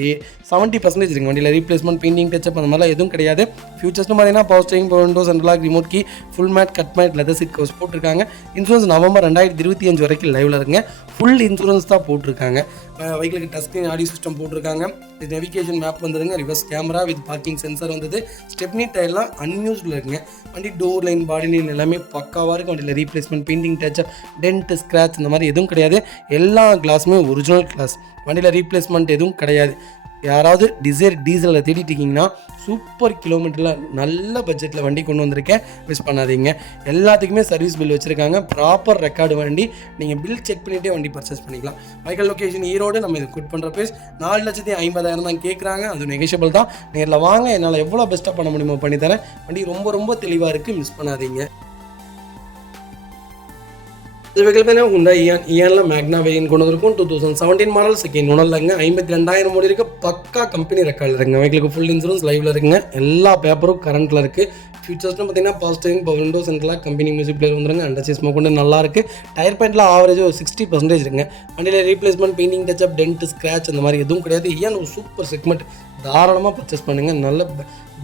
70% இருக்குங்க. வண்டியில் ரீப்ளேஸ்மெண்ட், பெயிண்டிங், டச்சப் அந்த மாதிரிலாம் எதுவும் கிடையாது. ஃபியூச்சர்ஸ்னு பார்த்தீங்கன்னா power steering, power window, central lock, remote key, full mat, cut mat, leather seat covers போட்டிருக்காங்க. இன்சூரன்ஸ் நவம்பர் 2025 வரைக்கும் லைவில் இருக்குங்க. ஃபுல் இன்சூரன்ஸ் தான் போட்டிருக்காங்க. வெஹிக்கிளுக்கு டச் ஸ்க்ரீன் ஆடியோ சிஸ்டம் போட்டிருக்காங்க. நேவிகேஷன் மேப் வந்துடுங்க. Reverse camera with parking sensor வந்தது. ஸ்டெப்னி டயர்லாம் அன்யூஸ்டில் இருக்குங்க. வண்டி டோர் லைன், பாடி லைன் எல்லாமே பக்காவாக இருக்கும். வண்டியில் replacement, painting, touch up, dent, scratch இந்த மாதிரி எதுவும் கிடையாது. எல்லா கிளாஸுமே ஒரிஜினல் கிளாஸ். வண்டியில் ரீப்ளேஸ்மெண்ட் எதுவும் கிடையாது. யாராவது டீசலில் தேடிட்டிங்கன்னா சூப்பர் கிலோமீட்டரில் நல்ல பட்ஜெட்டில் வண்டி கொண்டு வந்திருக்கேன், மிஸ் பண்ணாதீங்க. எல்லாத்துக்குமே சர்வீஸ் பில் வச்சுருக்காங்க. ப்ராப்பர் ரெக்கார்டு வண்டி. நீங்கள் பில் செக் பண்ணிவிட்டே வண்டி பர்ச்சேஸ் பண்ணிக்கலாம். Vehicle location Erode. நம்ம இது குட் பண்ணுற பேஸ் 4,50,000 தான் கேட்குறாங்க. அது நெகோஷியபிள் தான். நேரில் வாங்க, என்னால் எவ்வளோ பெஸ்ட்டாக பண்ண முடியுமோ பண்ணித்தரேன். வண்டி ரொம்ப ரொம்ப தெளிவாக இருக்குது, மிஸ் பண்ணாதீங்க. இது வெஹிக்கிள் பார்த்தீங்கன்னா ஹுண்டாய் இயானில் மேக்னா வேரியன்ட் கொண்டு வந்திருக்கும். 2017 மாடல் செகண்ட் ஓனர்லங்க. 52,000 ஓடி இருக்குது. பக்கா கம்பெனி ரெக்கார்டில் இருக்குங்க. வெஹிக்கிளுக்கு ஃபுல் இன்சூரன்ஸ் லைவில் இருக்குங்க. எல்லா பேப்பரும் கரண்ட்டில் இருக்குது. ஃபியூச்சர்ஸ்னு பார்த்தீங்கன்னா power steering, power window, central lock, company music player வந்துருங்க. அண்டர் ஸ்மோக் கொண்டு நல்லா இருக்குது. டயர் பாயிண்ட்டில் ஆவரேஜ் ஒரு 60% இருக்குங்க. வண்டியில் replacement, painting, touch up, dent, scratch அந்த மாதிரி எதுவும் கிடையாது. இயான் ஒரு சூப்பர் செக்மெண்ட். தாராளமாக பர்ச்சேஸ் பண்ணுங்கள். நல்ல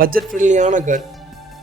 பட்ஜெட் ஃப்ரெண்ட்லியான கார்.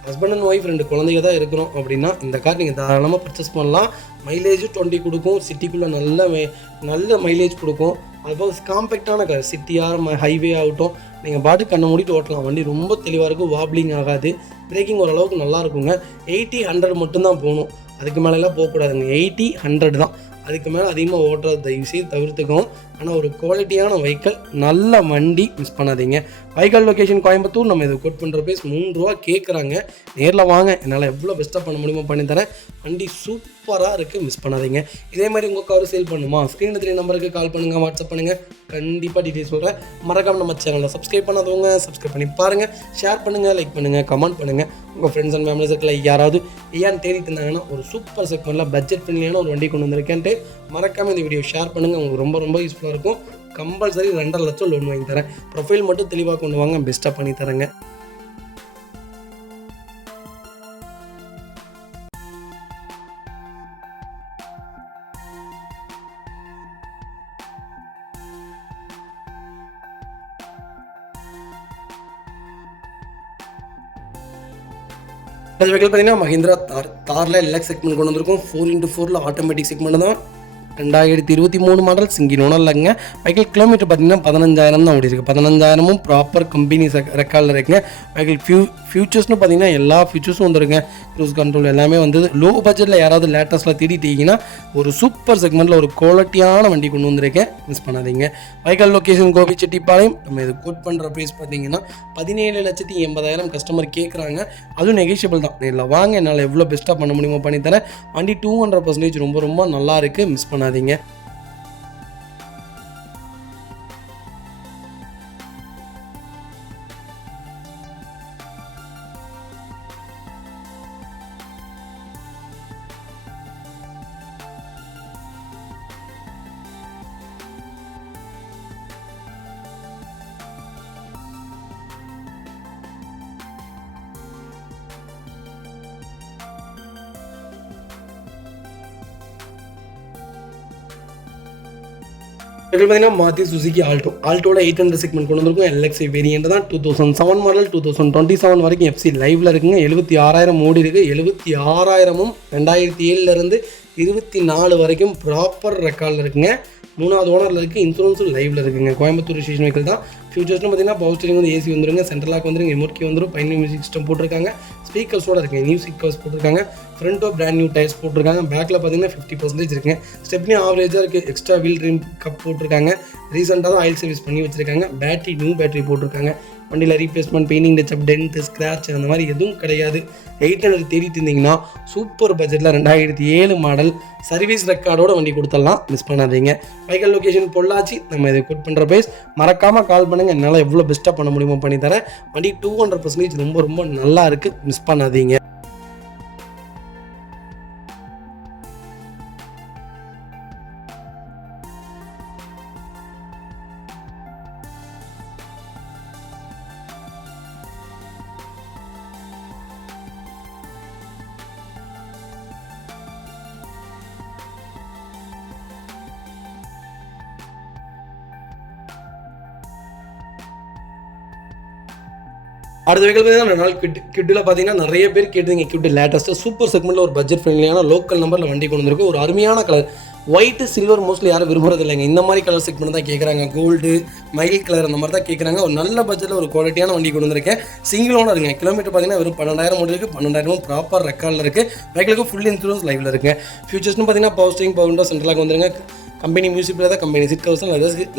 ஹஸ்பண்ட் அண்ட் ஒய்ஃப் 2 குழந்தைங்க தான் இருக்கிறோம் அப்படின்னா இந்த கார் நீங்கள் தாராளமாக பர்ச்சேஸ் பண்ணலாம். மைலேஜும் 20 கொடுக்கும். சிட்டிக்குள்ளே நல்ல மைலேஜ் கொடுக்கும். அதுபோல் காம்பேக்டான கார். சிட்டியாக ஹைவே ஆகட்டும், நீங்கள் பாட்டு கண்ணை மூடிட்டு ஓட்டலாம். வண்டி ரொம்ப தெளிவாக இருக்கும். வாப்ளிங் ஆகாது. பிரேக்கிங் ஓரளவுக்கு நல்லா இருக்குங்க. 80-100 மட்டும்தான் போகணும். அதுக்கு மேலெல்லாம் போகக்கூடாதுங்க. 80-100 தான். அதுக்கு மேலே அதிகமாக ஓட்டுறது தயவுசெய்து தவிர்த்துக்கும். ஆனால் ஒரு குவாலிட்டியான வெஹிக்கிள், நல்ல வண்டி, மிஸ் பண்ணாதீங்க. Vehicle location Coimbatore. நம்ம இதை கோட் பண்ணுற பேஸ் 3 ரூபா கேட்குறாங்க. நேரில் வாங்க, என்னால் எவ்வளோ பெஸ்ட்டாக பண்ண முடியுமோ பண்ணித்தரேன். வண்டி சூப்பராக இருக்குது, மிஸ் பண்ணாதீங்க. இதே மாதிரி உங்கள் கார் சேல் பண்ணுமா, ஸ்க்ரீனில் 3 நம்பருக்கு கால் பண்ணுங்கள், வாட்ஸ்அப் பண்ணுங்கள். கண்டிப்பாக டீட்டெயில்ஸ் சொல்கிறேன். மறக்காமல் நம்ம சேனலில் சப்ஸ்கிரைப் பண்ணாதவங்க சப்ஸ்கிரைப் பண்ணி பாருங்கள். ஷேர் பண்ணுங்கள், லைக் பண்ணுங்கள், கமெண்ட் பண்ணுங்கள். உங்கள் ஃப்ரெண்ட்ஸ் அண்ட் ஃபேமிலி சர்க்கிளில் யாராவது ஏன் தேடிட்டு இருந்தாங்கன்னா ஒரு சூப்பர் செக்மெண்ட்டில் பட்ஜெட் ஃப்ரெண்ட்லியான ஒரு வண்டி கொண்டு வந்திருக்கேன்ட்டு மறக்காமல் இந்த வீடியோ ஷேர் பண்ணுங்கள். உங்களுக்கு ரொம்ப ரொம்ப யூஸ்ஃபுல்லாக இருக்கும். கம்பல்சரி 2.5 லட்சம் லோன் வாங்கி தரேன். ப்ரொஃபைல் மட்டும் தெளிவாக கொண்டு வாங்க, பெஸ்ட்டாக பண்ணி தரேங்க. அது வெஹிக்கிள் பார்த்தீங்கன்னா மஹிந்திரா தாரில் LX செக்மெண்ட் கொண்டு வந்திருக்கும். 4x4 ஆட்டோமேட்டிக் செக்மெண்ட் தான். 2023 மாடல் சிங்கிள் ஓனர்லங்க. வெஹிக்கிள் கிலோமீட்டர் பார்த்தீங்கன்னா 15,000 தான் ஓடி இருக்குது. 15,000 ப்ராப்பர் கம்பெனி ரெக்கார்டில் இருக்குங்க. வெஹிக்கிள் ஃபியூச்சர்ஸ்னு பார்த்தீங்கன்னா எல்லா ஃபியூச்சர்ஸும் வந்துருங்க. க்ரூஸ் கண்ட்ரோல் எல்லாமே வந்து லோ பட்ஜெட்டில் யாராவது லேட்டஸ்ட்டில் தேடிட்டீங்கன்னா ஒரு சூப்பர் செக்மெண்ட்டில் ஒரு குவாலிட்டியான வண்டி கொண்டு வந்திருக்கேன், மிஸ் பண்ணாதீங்க. Vehicle location Gobichettipalayam. நம்ம இது கோட் பண்ணுற ப்ரைஸ் பார்த்தீங்கன்னா 17,80,000 கஸ்டமர் கேட்குறாங்க. அதுவும் நெகோஷியபிள் தான். இல்லை வாங்க, என்னால் எவ்வளோ பெஸ்ட்டாக பண்ண முடியுமோ பண்ணித்தரேன். வண்டி 200% ரொம்ப ரொம்ப நல்லா இருக்குது, மிஸ் பண்ணாதீங்க. பார்த்தீங்கன்னா மாற்றி சுசுகி ஆல்டோவில் 800 செக்மெண்ட் கொண்டு வந்திருக்கும். எல்எக்ஸி வேரியண்ட் தான். 2007 மாடல் 2027 வரைக்கும் எஃப்சி லைவில் இருக்குங்க. 76,000 ஓடி இருக்குது. 76,000ம் 2007 24 வரைக்கும் ப்ராப்பர் ரெக்கார்டில் இருக்குங்க. 3வது ஓனரில் இருக்குது. இன்சூரன்ஸும் லைவில் இருக்குங்க. கோயம்புத்தூர் ஸ்டேஷன் வெஹிக்கிள் தான். ஃபியூச்சர்ஸ்னு பார்த்தீங்கன்னா பவர் ஸ்டீரிங் வந்து ஏசி வந்துருங்க. சென்ட்ரல் லாக் வந்துருங்க. ரிமோட் கீ வந்துடும். பைனல் மியூசிக் சிஸ்டம் போட்டிருக்காங்க. ஸ்பீக்கர்ஸோட இருக்குங்க. நியூ ஸ்பீக்கர்ஸ் போட்டிருக்காங்க. ஃப்ரண்ட்டோ பிராண்ட் நியூ டயர்ஸ் போட்டிருக்காங்க. பேக்கில் பார்த்தீங்கன்னா 50% இருக்குங்க. ஸ்டெப்னி ஆவரேஜாக இருக்குது. எக்ஸ்ட்ரா வீல் ட்ரிம் கப் போட்டிருக்காங்க. ரீசெண்டாக தான் ஆயில் சர்வீஸ் பண்ணி வச்சிருக்காங்க. நியூ பேட்டரி போட்டிருக்காங்க. வண்டியில் replacement, painting touch up, dent, scratch அந்த மாதிரி எதுவும் கிடையாது. 800 தேடிட்டு இருந்தீங்கன்னா சூப்பர் பட்ஜெட்டில் 2007 மாடல் சர்வீஸ் ரெக்கார்டோட வண்டி கொடுத்துடலாம், மிஸ் பண்ணாதீங்க. Vehicle location Pollachi. நம்ம இதை கோட் பண்ணுற ப்ரைஸ் மறக்காமல் கால் பண்ணுங்கள். என்னால் எவ்வளோ பெஸ்ட்டாக பண்ண முடியுமோ பண்ணித்தரேன். வண்டி 200% ரொம்ப ரொம்ப நல்லா இருக்குது, மிஸ் பண்ணாதீங்க. அடுத்த வெஹிக்கிள் பார்த்தீங்கன்னா 2 நாள் கிட்டில் பார்த்தீங்கன்னா நிறைய பேர் கேட்டுங்க. கிட்டு லேட்டஸ்ட்டாக சூப்பர் செக்மெண்ட்டில் ஒரு பட்ஜெட் ஃப்ரெண்ட்லியான லோக்கல் நம்பரில் வண்டி கொண்டு வந்திருக்கு. ஒரு அருமையான கலர் ஒயிட்டு சில்வர் மோஸ்ட்லி யாரும் விரும்புறது இல்லைங்க. இந்த மாதிரி கலர் செக்மெண்ட் தான் கேட்குறாங்க. கோல்டு, மயில் கலர் அந்த மாதிரி தான் கேட்குறாங்க. ஒரு நல்ல பட்ஜெட்டில் ஒரு குவாலிட்டியான வண்டி கொண்டு வந்திருக்கேன். சிங்கிள் ஓனருங்க. கிலோமீட்டர் பார்த்தீங்கன்னா வெறும் 12,000 ஓடி இருக்குது. 12,000 ப்ராப்பர் ரெக்கார்டில் இருக்குது. வெஹிக்கிளுக்கு ஃபுல் இன்சூரன்ஸ் லைவில் இருக்குங்க. ஃபியூச்சர்ஸ்னு பார்த்தீங்கன்னா power steering, power window, central lock வந்துருங்க. கம்பெனி மியூசிக்கில் தான் company seat covers,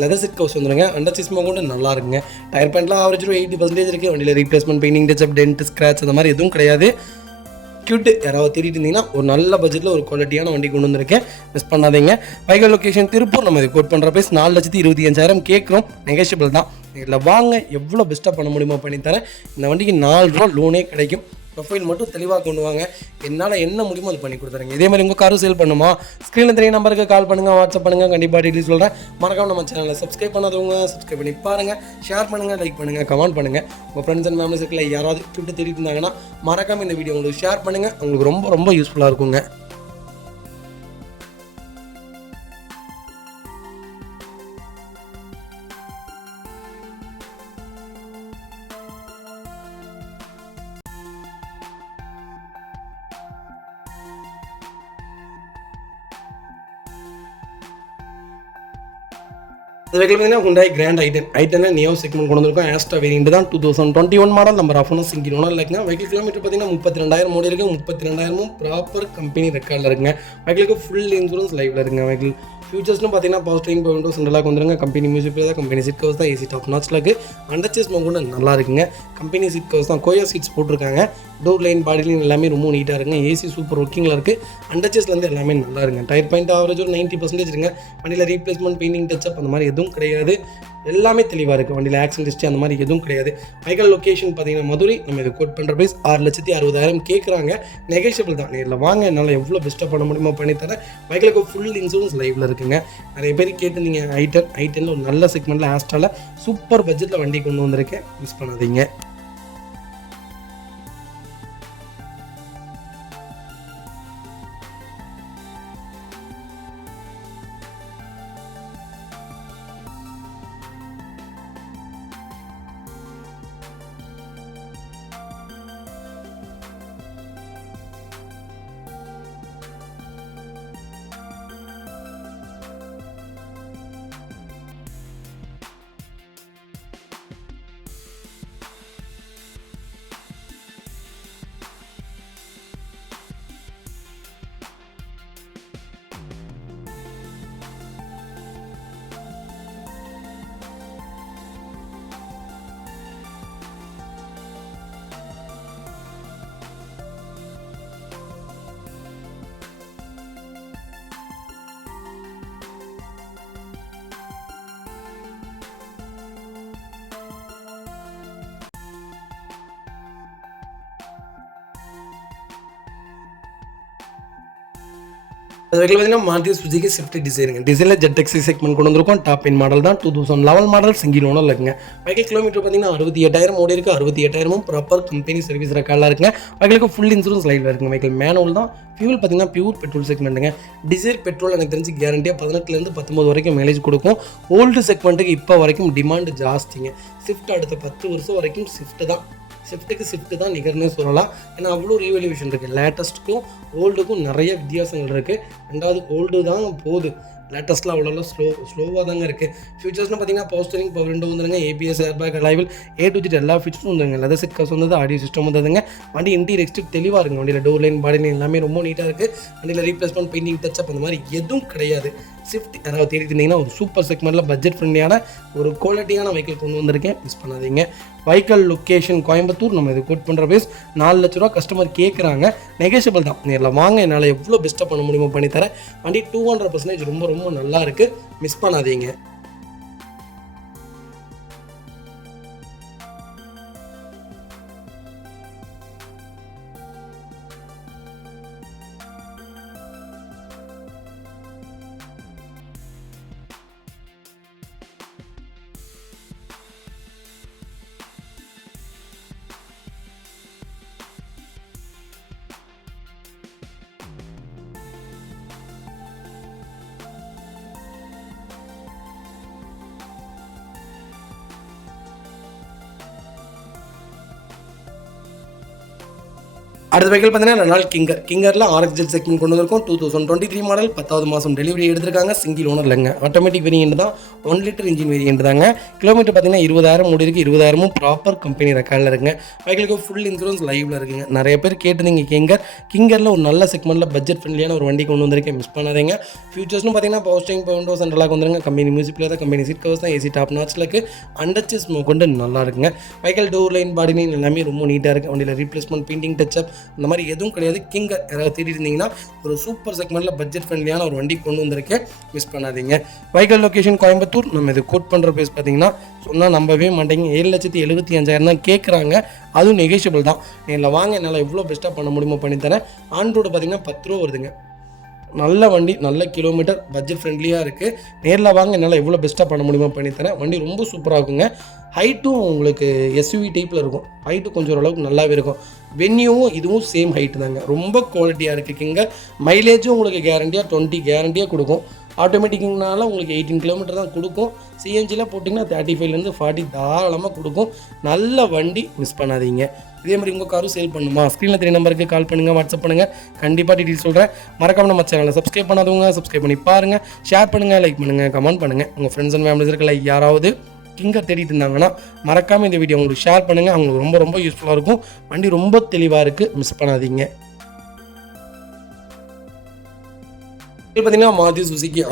leather seat covers வந்துருங்க. அண்டர் சிஸ்மா கூட நல்லா இருக்குங்க. டயர் பேண்ட்லாம் ஆவரேஜ் 80% இருக்குது. வண்டியில் replacement, painting touch up, dent, scratch அந்த மாதிரி எதுவும் கிடையாது. கியூட்டு யாராவது தேடிட்டு இருந்தீங்கன்னா ஒரு நல்ல பட்ஜெட்டில் ஒரு குவாலிட்டியான வண்டி கொண்டு வந்திருக்கேன், மிஸ் பண்ணாதீங்க. Vehicle location Tiruppur. நம்ம இது கோட் பண்ணுற ப்ரைஸ் 4,25,000 கேட்குறோம். நெகோஷியபிள் தான். இதில் வாங்க, எவ்வளோ பெஸ்ட்டாக பண்ண முடியுமோ பண்ணித்தரேன். இந்த வண்டிக்கு 4 ரூபா லோனே கிடைக்கும். ப்ரொஃபைல் மட்டும் தெளிவாக கொண்டு வாங்க. என்னால் என்ன முடியுமோ அது பண்ணி கொடுத்துருங்க. இதே மாதிரி உங்கள் காரும் சேல் பண்ணுமா, ஸ்க்ரீனில் தெரிய நம்பருக்கு கால் பண்ணுங்கள், வாட்ஸ்அப் பண்ணுங்கள். கண்டிப்பாக டீட்டெயில்ஸ் சொல்கிறேன். மறக்காம நம்ம சேனலில் சப்ஸ்கிரைப் பண்ணாதவங்க சப்ஸ்கிரைப் பண்ணி பாருங்கள். ஷேர் பண்ணுங்கள், லைக் பண்ணுங்கள், கமெண்ட் பண்ணுங்கள். உங்கள் ஃப்ரெண்ட்ஸ் அண்ட் ஃபேமிலி சர்க்கிளில் யாராவது கிட்ட தேடிட்டு இருந்தாங்கன்னா மறக்காமல் இந்த வீடியோ உங்களுக்கு ஷேர் பண்ணுங்கள். உங்களுக்கு ரொம்ப ரொம்ப யூஸ்ஃபுல்லாக இருக்குங்க. இந்த வெஹிக்கிள் பார்த்தீங்கன்னா ஹுண்டாய் கிராண்ட் ஐ10 நியோ செக்மெண்ட் கொண்டு வந்திருக்கோம். ஆஸ்ட்ரா வேரியண்ட் தான். 2021 model. Number of owner single owner இருக்குங்க. வெஹிக்கிள் கிலோமீட்டர் பார்த்தீங்கன்னா 32,000 ஓடி இருக்குது. 32,000 ப்ராப்பர் கம்பெனி ரெக்கார்டில் இருக்குங்க. வெஹிக்கிளுக்கு ஃபுல் இன்சூரன்ஸ் லைவில் இருக்குங்க. வெஹிக்கிள் ஃபியூச்சர்ஸ்னு பார்த்தீங்கன்னா power steering, power window, central lock வந்துருங்க. கம்பெனி மியூசிக்கில் தான் கம்பெனி சீட் கவர்ஸ் தான். ஏசி டாப் நாட்ச்சில் இருக்குது. அண்டர் சிஸ்மா கூட நல்லா இருக்குங்க. கம்பெனி சீட் கவர்ஸ் தான். கோயா சீட்ஸ் போட்டிருக்காங்க. டோர் லைன், பாடி லைன் எல்லாமே ரொம்ப நீட்டாக இருக்குங்க. ஏசி சூப்பர் ஒர்க்கிங்கில் இருக்குது. அண்டர் சேஸ்லேருந்து எல்லாமே நல்லா இருக்குங்க. டயர் பாயிண்ட் ஆவரேஜ் ஒரு 90% இருக்குங்க. வண்டியில் ரீப்ளேஸ்மெண்ட், பெயிண்டிங் டச்சப் அந்த மாதிரி எதுவும் கிடையாது. எல்லாமே தெளிவாக இருக்குது. வண்டியில் ஆக்சிடென்ட் ஹிஸ்ட்ரி அந்த மாதிரி எதுவும் கிடையாது. வெஹிக்கிள் லொக்கேஷன் பார்த்தீங்கன்னா மதுரை. நம்ம இது கோட் பண்ணுற ப்ரைஸ் 6,60,000 கேட்குறாங்க. நெகோஷியபிள் தான். நேரில் வாங்க, என்னால் எவ்வளோ பெஸ்ட்டாக பண்ண முடியுமோ பண்ணித்தரேன். வெஹிக்கிளுக்கு ஃபுல் இன்சூரன்ஸ் லைவில் இருக்குங்க. நிறைய பேர் கேட்டுருந்தீங்க. ஐ10 ஒரு நல்ல செக்மெண்ட்டில் ஆஸ்ட்ராவில் சூப்பர் பட்ஜெட்டில் வண்டி கொண்டு வந்திருக்கேன், மிஸ் பண்ணாதீங்க. அது வரைக்கும் பார்த்தீங்கன்னா மாருதி சுஜுகி ஸ்விஃப்ட் டிசைருங்க. டிசைனில் ZXi செக்மெண்ட் கொண்டு வந்திருக்கோம். டாப் இன் மாடல் தான். 2011 மாடல் சிங்கிள் ஓனர் இருக்குங்க. வெஹிக்கிள் கிலோமீட்டர் பார்த்தீங்கன்னா 68,000 ஓடி இருக்குது. 68,000 ப்ராப்பர் கம்பெனி சர்வீஸ் ரெக்கார்டாக இருக்குங்க. வெஹிக்கிளுக்கு ஃபுல் இன்சூரன்ஸ் லைவில் இருக்குங்க. வெஹிக்கிள் மேனுவல் தான். ஃபியூல் பார்த்தீங்கன்னா பியூர் பெட்ரோல் செக்மெண்ட்டுங்க. டீசல் பெட்ரோல் எனக்கு தெரிஞ்சு கேரண்டியாக 18 19 வரைக்கும் மைலேஜ் கொடுக்கும். ஓல்டு செக்மெண்ட்டுக்கு இப்போ வரைக்கும் டிமாண்ட் ஜாஸ்திங்க. ஸ்விஃப்ட் அடுத்த 10 வருஷம் வரைக்கும் ஸ்விஃப்ட்டுக்கு தான் நிகர்னே சொல்லலாம். ஏன்னா அவ்வளோ ரீவல்யூஷன் இருக்குது. லேட்டஸ்ட்டுக்கும் ஓல்டுக்கும் நிறைய வித்தியாசங்கள் இருக்குது. ரெண்டாவது ஓல்டு தான் போகுது, லேட்டஸ்ட்டில் அவ்வளோ ஸ்லோவாக தாங்க இருக்குது. ஃபியூச்சர்ஸ்னு பார்த்தீங்கன்னா பவர் ஸ்டீரிங், பவர் விண்டோ வந்துருங்க, ABS, airbag, alloy wheel A to Z எல்லா ஃபீச்சர்ஸும் வந்துருங்க. லெதர் சீட் கவர்ஸ் வந்தது, ஆடியோ சிஸ்டம் வந்ததுங்க. வண்டி இன்டீரியர் எக்ஸ்டீரியர் தெளிவாக இருக்குங்க. வண்டியில் டோர் லைன், பாடி லைன் எல்லாமே ரொம்ப நீட்டாக இருக்குது. வண்டியில் ரீப்ளேஸ்மெண்ட், பெயிண்டிங், டச்சப் அந்த மாதிரி எதுவும் கிடையாது. ஸ்விஃப்ட் யாராவது தேடிட்டு இருந்தீங்கன்னா ஒரு சூப்பர் செக்மெண்ட்டில் பட்ஜெட் ஃப்ரெண்ட்லியான ஒரு குவாலிட்டியான வெஹிக்கிள் கொண்டு வந்திருக்கேன், மிஸ் பண்ணாதீங்க. Vehicle location Coimbatore. நம்ம இது கோட் பண்ணுற பேஸ் 4 லட்ச ரூபா கஸ்டமர் கேட்குறாங்க. நெகோஷியபிள் தான். நேரில் வாங்க, என்னால் எவ்வளோ பெஸ்ட்டாக பண்ண முடியுமோ பண்ணித்தரேன். வண்டி 200% ரொம்ப ரொம்ப நல்லா இருக்குது, மிஸ் பண்ணாதீங்க. அடுத்த வெஹிக்கிள் பார்த்தீங்கன்னா ரெனால் கிங்கரில் RXZ செக்மெண்ட் கொண்டு வந்திருக்கோம். 2023 மாடல் 10வது மாதம் டெலிவரி எடுத்திருக்காங்க. சிங்கிள் ஓனர் இல்லைங்க. ஆட்டோமேட்டிக் வேரியன்ட் தான். 1 லிட்டர் இன்ஜின் வேரியன்ட் தாங்க. கிலோமீட்டர் பார்த்தீங்கன்னா 20,000 ஓடி இருக்குது. 20,000 ப்ராப்பர் கம்பெனி ரெக்கார்டில் இருக்குங்க. வெஹிக்கிளுக்கு ஃபுல் இன்சூரன்ஸ் லைவில் இருக்குங்க. நிறைய பேர் கேட்டுருந்தீங்க கிங்கரில் ஒரு நல்ல செக்மெண்ட்டில் பட்ஜெட் ஃப்ரெண்ட்லியான ஒரு வண்டி கொண்டு வந்திருக்கேன், மிஸ் பண்ணாதீங்க. ஃபியூச்சர்ஸ்னு பார்த்தீங்கன்னா பவர் ஸ்டீரிங், பவர் விண்டோ, சென்ட்ரலாக வந்துருங்க. கம்பெனி மியூசிக்கில் தான், கம்பெனி சீட் கவர்ஸ் தான், AC டாப் நாட்சில் இருக்குது. அண்டச்சு ஸ்மோக் கொண்டு நல்லா இருக்குங்க. Vehicle door line, body line எல்லாமே ரொம்ப நீட்டாக இருக்குது. வண்டியில் ரீப்ளேஸ்மெண்ட், பெயிண்டிங், டச்சப் அந்த மாதிரி எதுவும் கிடையாது. கிங்கர் யாராவது தேடிட்டு இருந்தீங்கன்னா ஒரு சூப்பர் செக்மெண்ட்டில் பட்ஜெட் ஃப்ரெண்ட்லியான ஒரு வண்டி கொண்டு வந்திருக்கேன், மிஸ் பண்ணாதீங்க. Vehicle location Coimbatore. நம்ம இது கோட் பண்ணுற பேஸ் பார்த்தீங்கன்னா சொன்னால் நம்பவே மாட்டேங்க. 7,75,000 தான் கேட்குறாங்க. அதுவும் நெகோஷியபிள் தான். நேரில் வாங்க, என்னால் எவ்வளோ பெஸ்ட்டாக பண்ண முடியுமோ பண்ணித்தரேன். ஆன் ரோடு பார்த்தீங்கன்னா 10 ரூபா வருதுங்க. நல்ல வண்டி, நல்ல கிலோமீட்டர், பட்ஜெட் ஃப்ரெண்ட்லியாக இருக்குது. நேரில் வாங்க, என்னால் எவ்வளோ பெஸ்ட்டாக பண்ண முடியுமோ பண்ணித்தரேன். வண்டி ரொம்ப சூப்பராக இருக்குங்க. ஹைட்டும் உங்களுக்கு SUV டைப்பில் இருக்கும். ஹைட்டு கொஞ்சம் ஓரளவுக்கு நல்லாவே இருக்கும். வென்யூவும் இதுவும் சேம் ஹைட்டு தாங்க. ரொம்ப குவாலிட்டியாக இருக்குங்க. மைலேஜும் உங்களுக்கு கேரண்டியாக 20 கேரண்டியாக கொடுக்கும். ஆட்டோமேட்டிக்னால உங்களுக்கு 18 கிலோமீட்டர் தான் கொடுக்கும். CNGயில் போட்டிங்கன்னா 35லேருந்து 40 தாராளமாக கொடுக்கும். நல்ல வண்டி, மிஸ் பண்ணாதீங்க. இதே மாதிரி உங்கள் காரும் சேல் பண்ணுமா? ஸ்க்ரீனில் 3 நம்பருக்கு கால் பண்ணுங்கள், வாட்ஸ்அப் பண்ணுங்கள். கண்டிப்பாக டீட்டெயில் சொல்கிறேன். மறக்காம நம்ம சேனலை சப்ஸ்கிரைப் பண்ணாதவங்க சப்ஸ்கிரைப் பண்ணி பாருங்கள். ஷேர் பண்ணுங்கள், லைக் பண்ணுங்கள், கமெண்ட் பண்ணுங்கள். உங்கள் ஃப்ரெண்ட்ஸ் அண்ட் ஃபேமிலிஸ் இருக்கல யாராவது கிங்கர் தேடிட்டு இருந்தாங்கன்னா மறக்காமல் இந்த வீடியோ உங்களுக்கு ஷேர் பண்ணுங்கள். அவங்களுக்கு ரொம்ப ரொம்ப யூஸ்ஃபுல்லாக இருக்கும். வண்டி ரொம்ப தெளிவாக இருக்குது, மிஸ் பண்ணாதீங்க. இப்போ பார்த்தீங்கன்னா மாருதி சுசுகி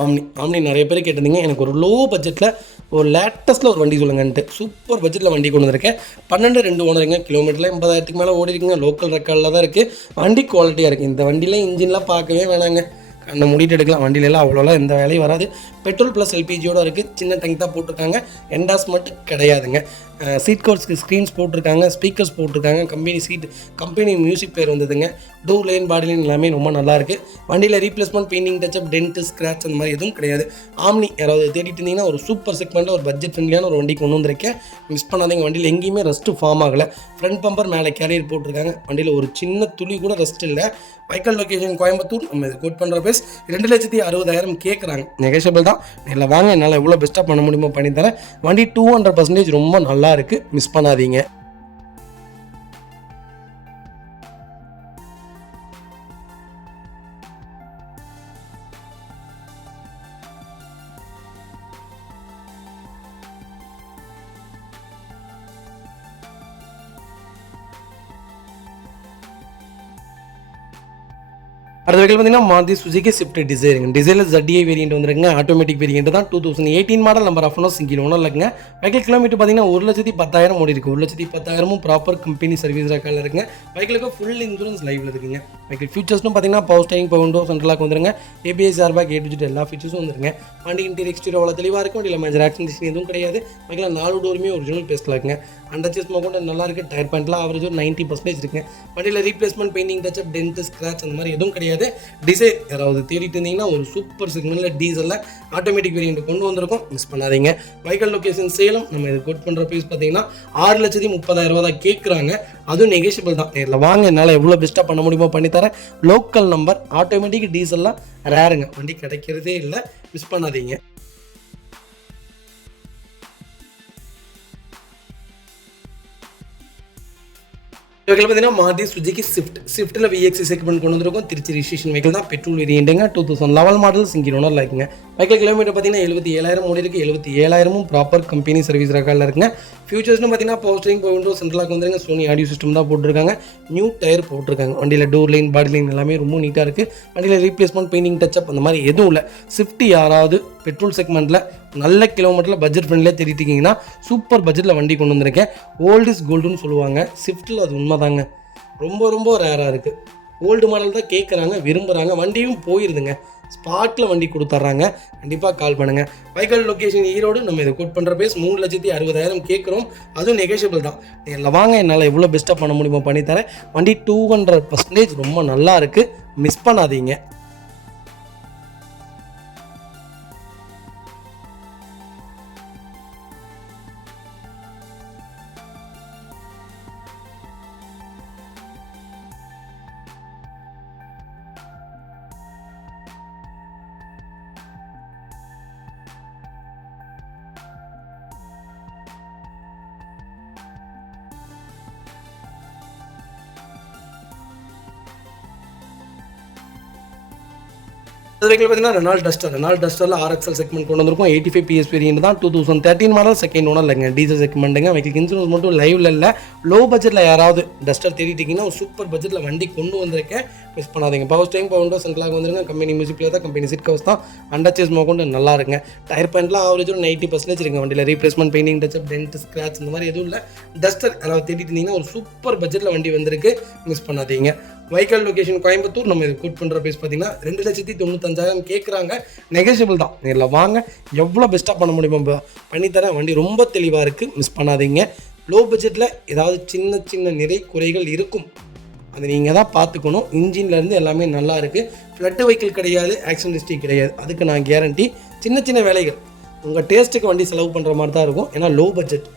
ஆம்னி நிறைய பேர் கேட்டிருந்தீங்க. எனக்கு ஒரு லோ பட்ஜெட்டில் ஒரு லேட்டஸ்ட்டில் ஒரு வண்டி சொல்லுங்கன்ட்டு சூப்பர் பட்ஜெட்டில் வண்டி கொண்டு வந்திருக்கேன். 12 ஓனருங்க. கிலோமீட்டரில் 80,000க்கு மேலே ஓடி இருக்குங்க. லோக்கல் ரெக்கார்டில் தான் இருக்குது. வண்டி குவாலிட்டியாக இருக்குது. இந்த வண்டியில் இன்ஜின்லாம் பார்க்கவே வேணாங்க. கண்ணை மூடிட்டு எடுக்கலாம். வண்டியிலலாம் அவ்வளோலாம் எந்த வேலையும் வராது. பெட்ரோல் ப்ளஸ் LPGயோடு இருக்குது. சின்ன டேங்க் தான் போட்டிருக்காங்க. என்டாஸ் மட்டும் கிடையாதுங்க. சீட் கவர்ஸ்க்கு ஸ்க்ரீன்ஸ் போட்டிருக்காங்க, ஸ்பீக்கர்ஸ் போட்டிருக்காங்க. கம்பெனி மியூசிக் பேர் வந்ததுங்க. டோர் லைன், பாடி லைன் எல்லாமே ரொம்ப நல்லாயிருக்கு. வண்டியில் replacement, painting, touch up, dent, scratch அந்த மாதிரி எதுவும் கிடையாது. ஆம்னி யாராவது தேடிட்டு இருந்தீங்கன்னா ஒரு சூப்பர் செக்மெண்ட்டில் ஒரு பட்ஜெட் ஃப்ரெண்ட்லியான ஒரு வண்டி கொண்டு வந்திருக்கேன், மிஸ் பண்ணாதீங்க. வண்டியில் எங்கேயுமே ரெஸ்ட்டு ஃபார்ம் ஆகலை. ஃப்ரண்ட் பம்பர் மேலே கேரியர் போட்டிருக்காங்க. வண்டியில் ஒரு சின்ன துளி கூட ரெஸ்ட் இல்லை. Vehicle location Coimbatore. நம்ம இது கோட் பண்ணுற பேஸ் 2,60,000 கேட்குறாங்க. நெகோஷியபிள் தான். நேரில் வாங்க, என்னால் எவ்வளோ பெஸ்ட்டாக பண்ண முடியுமோ பண்ணித்தரேன். வண்டி 200% ரொம்ப நல்லா இருக்குது, மிஸ் பண்ணாதீங்க. அடுத்த வெஹிக்கிள் பார்த்தீங்கன்னா மாருதி சுசுகி ஸ்விஃப்ட் டிசைருங்க. டிசைரில் ZDI வேரியன்ட் வந்துருக்குங்க. ஆட்டோமேட்டிக் வேரியன்ட் தான். 2018 model, number of owner, single owner இருக்குங்க. வெஹிக்கிள் கிலோமீட்டர் பார்த்தீங்கன்னா 1,10,000 ஓடி இருக்குது. 1,10,000 ப்ராப்பர் கம்பெனி சர்வீஸ் ரெக்கார்டில் இருக்குங்க. வெஹிக்கிளுக்கு ஃபுல் இன்சூரன்ஸ் லைவில் இருக்குங்க. வெஹிக்கிள் ஃபீச்சர்ஸ்னு பார்த்தீங்கன்னா பவர் ஸ்டீரிங், பவர் விண்டோ, சென்ட்ரலாக வந்துருங்க. ABS, airbag, A to Z எல்லா ஃபீச்சர்ஸும் வந்துருங்க. வண்டி இன்டீரியர் எக்ஸ்டீரியர் அவ்வளோ தெளிவாக இருக்கும். வண்டியில் மேஜர் ஆக்சிடென்ட் எதுவும் கிடையாது. வெஹிக்கிள் 4 டோருமே ஒரிஜினல் பேஸ்ட்டில் இருக்குங்க. அண்டர்ச்சேஸ் கொண்டு நல்லா இருக்குது. டயர் பாயிண்ட்லாம் ஆவரேஜ் ஒரு 90% இருக்குங்க. வண்டியில் replacement, painting, touch up, dent, scratch அந்த மாதிரி எதுவும் கிடையாது. கிடையாது. டிசைர் யாராவது தேடிட்டு இருந்தீங்கன்னா ஒரு சூப்பர் செக்மெண்ட்டில் டீசலில் ஆட்டோமேட்டிக் வேரியண்ட் கொண்டு வந்திருக்கோம், மிஸ் பண்ணாதீங்க. Vehicle location Salem. நம்ம இது கோட் பண்ணுற ப்ரைஸ் பார்த்தீங்கன்னா 6,30,000 தான் கேட்குறாங்க. அதுவும் நெகோஷியபிள் தான். நேரில் வாங்க, என்னால் எவ்வளோ பெஸ்ட்டாக பண்ண முடியுமோ பண்ணித்தரேன். லோக்கல் நம்பர், ஆட்டோமேட்டிக் டீசல்லாம் ரேருங்க, வண்டி கிடைக்கிறதே இல்லை, மிஸ் பண்ணாதீங்க. வெஹிக்கிள் பார்த்தீங்கன்னா மாருதி சுஜுகி ஸ்விஃப்ட்டில் விஎக்ஸி செக்மெண்ட் கொண்டு வந்திருக்கும். திருச்சி ரிஜிஸ்ட்ரேஷன் வெஹிக்கிள் தான், பெட்ரோல் வேரியண்ட்டுங்க, 2011 மாடல், சிங்கிள் ஓனரில் இருக்குங்க. வெஹிக்கிள் கிலோமீட்டர் பார்த்தீங்கன்னா 77,000 ஓடி இருக்குது. 77,000 ப்ராப்பர் கம்பெனி சர்வீஸ் ரெக்கார்டில் இருக்குங்க. ஃபியூச்சர்ஸ்னு பார்த்தீங்கன்னா power steering, power window, central lock வந்துருங்க. சோனி ஆடியோ சிஸ்டம் தான் போட்டிருக்காங்க. நியூ டயர் போட்டிருக்காங்க. வண்டியில் டோர் லைன், பாடி லைன் எல்லாமே ரொம்ப நீட்டாக இருக்குது. வண்டியில் ரீப்ளேஸ்மெண்ட், பெயிண்டிங், டச்சப் அந்த மாதிரி எதுவும் இல்லை. ஸ்விஃப்ட் யாராவது பெட்ரோல் செக்மெண்ட்டில் நல்ல கிலோமீட்டரில் பட்ஜெட் ஃப்ரெண்ட்லியாக தெரிவிட்டிங்கன்னா சூப்பர் பட்ஜெட்டில் வண்டி கொண்டு வந்திருக்கேன். ஓல்டு இஸ் கோல்டுன்னு சொல்லுவாங்க, ஸ்விஃப்ட்டில் அது உண்மைதாங்க. ரொம்ப ரொம்ப ரேராக இருக்குது. ஓல்டு மாடல் தான் கேட்குறாங்க, விரும்புகிறாங்க. வண்டியும் போயிருதுங்க, ஸ்பாட்டில் வண்டி கொடுத்துட்றாங்க. கண்டிப்பாக கால் பண்ணுங்கள். Vehicle location Erode. நம்ம இதை கோட் பண்ணுற பேஸ் 3,60,000 கேட்குறோம். அதுவும் நெகோஷியபிள் தான். நேரில் வாங்க, என்னால் எவ்வளோ பெஸ்ட்டாக பண்ண முடியுமோ பண்ணித்தரேன். வண்டி 200% ரொம்ப நல்லா இருக்குது, மிஸ் பண்ணாதீங்க. வெஹிக்கிள் பார்த்தீங்கன்னா ரெனால்ட் டஸ்டரில் RXL செக்மெண்ட் கொண்டு வந்திருக்கும். 85 PS வேரியன்ட் தான், 2013 மாடல், செகண்ட் ஓனர் இல்லைங்க, டீசல் செக்மெண்ட்டுங்க. வெஹிக்கிள் இன்சூரன்ஸ் மட்டும் லைவ்ல இல்லை. லோ பட்ஜெட்டில் யாராவது டஸ்டர் தேடிட்டிங்கன்னா ஒரு சூப்பர் பட்ஜெட்டில் வண்டி கொண்டு வந்திருக்கேன், மிஸ் பண்ணாதீங்க. Power steering, power window, central lock வந்துருங்க. கம்பெனி மியூசிக் பிளேயர் தான், கம்பெனி சீட் கவர்ஸ் தான், அண்டர் சேஸ் கொண்டு நல்லா இருக்குங்க. டயர் பாயிண்ட்லாம் ஆவரேஜ் ஒரு 90% இருக்குங்க. வண்டியில் replacement, painting, touch up, dent, scratch இந்த மாதிரி எதுவும் இல்லை. டஸ்டர் யாராவது தேடிட்டு இருந்தீங்கன்னா ஒரு சூப்பர் பட்ஜெட்டில் வண்டி வந்திருக்கு, மிஸ் பண்ணாதீங்க. Vehicle location Coimbatore. நம்ம இது கோட் பண்ணுற ப்ரைஸ் பார்த்தீங்கன்னா 2,95,000 கேட்குறாங்க, நெகோஷியபிள் தான். நேரில் வாங்க, எவ்வளோ பெஸ்ட்டாக பண்ண முடியுமோ பண்ணித்தரேன். வண்டி ரொம்ப தெளிவாக இருக்குது, மிஸ் பண்ணாதீங்க. லோ பட்ஜெட்டில் ஏதாவது சின்ன சின்ன நிறை குறைகள் இருக்கும், அதை நீங்கள் தான் பார்த்துக்கணும். இன்ஜின்லேருந்து எல்லாமே நல்லா இருக்குது. ஃப்ளட்டு வெஹிக்கிள் கிடையாது, ஆக்சிடென்ட் ஹிஸ்ட்ரி கிடையாது, அதுக்கு நான் கேரண்டி. சின்ன சின்ன வேலைகள் உங்கள் டேஸ்ட்டுக்கு வண்டி செலவு பண்ணுற மாதிரி தான் இருக்கும். ஏன்னா லோ பட்ஜெட்.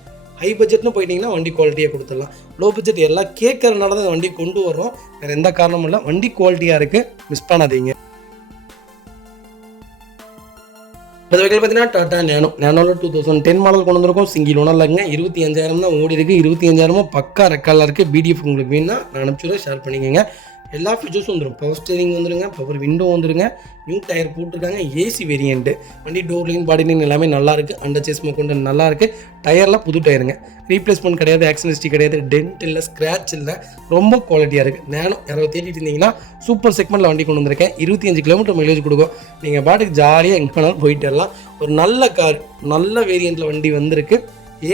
ஹை பட்ஜெட்னு போயிட்டிங்கன்னா வண்டி குவாலிட்டியாக கொடுத்துடலாம். லோ பட்ஜெட் எல்லாம் கேட்கறதுனால தான் வண்டி கொண்டு வரோம், வேறு எந்த காரணமும் இல்லை. வண்டி குவாலிட்டியாக இருக்குது, மிஸ் பண்ணாதீங்க. அது வெஹிக்கிள் பார்த்தீங்கன்னா டாடா நேனோவில் 2010 மாடல் கொண்டு வந்திருக்கோம். சிங்கிள் ஓனரில் இருக்குங்க. 25,000 தான் ஓடி இருக்குது. 25,000 பக்கா ரெக்கார்டில் இருக்குது. PDF உங்களுக்கு வேணும்னா நான் அனுப்பிச்சுடுறேன், ஷேர் பண்ணிக்கோங்க. எல்லா ஃபீச்சர்ஸும் வந்துடும். பவர் ஸ்டீரிங் வந்துருங்க, பவர் விண்டோ வந்துருங்க, நியூ டயர் போட்டிருக்காங்க, ஏசி வேரியண்ட்டு. வண்டி டோர் லைன், பாடி லைன் எல்லாமே நல்லா இருக்குது. அண்டர் சேஸ் கொண்டு நல்லா இருக்குது. டயர்லாம் புது டயருங்க, ரீப்ளேஸ்மெண்ட் கிடையாது, ஆக்சிடென்ட் ஹிஸ்ட்ரி கிடையாது, டென்ட் இல்லை, ஸ்க்ராட்ச் இல்லை, ரொம்ப குவாலிட்டியாக இருக்குது. நேனோ யாராவது தேடிட்டு இருந்தீங்கன்னா சூப்பர் செக்மெண்ட்டில் வண்டி கொண்டு வந்திருக்கேன். 25 கிலோமீட்டர் மைலேஜ் கொடுக்கும். நீங்கள் பாட்டுக்கு ஜாலியாக எங்கே வேணாலும் போயிட்டு வரலாம். ஒரு நல்ல கார், நல்ல வேரியண்ட்டில் வண்டி வந்திருக்கு.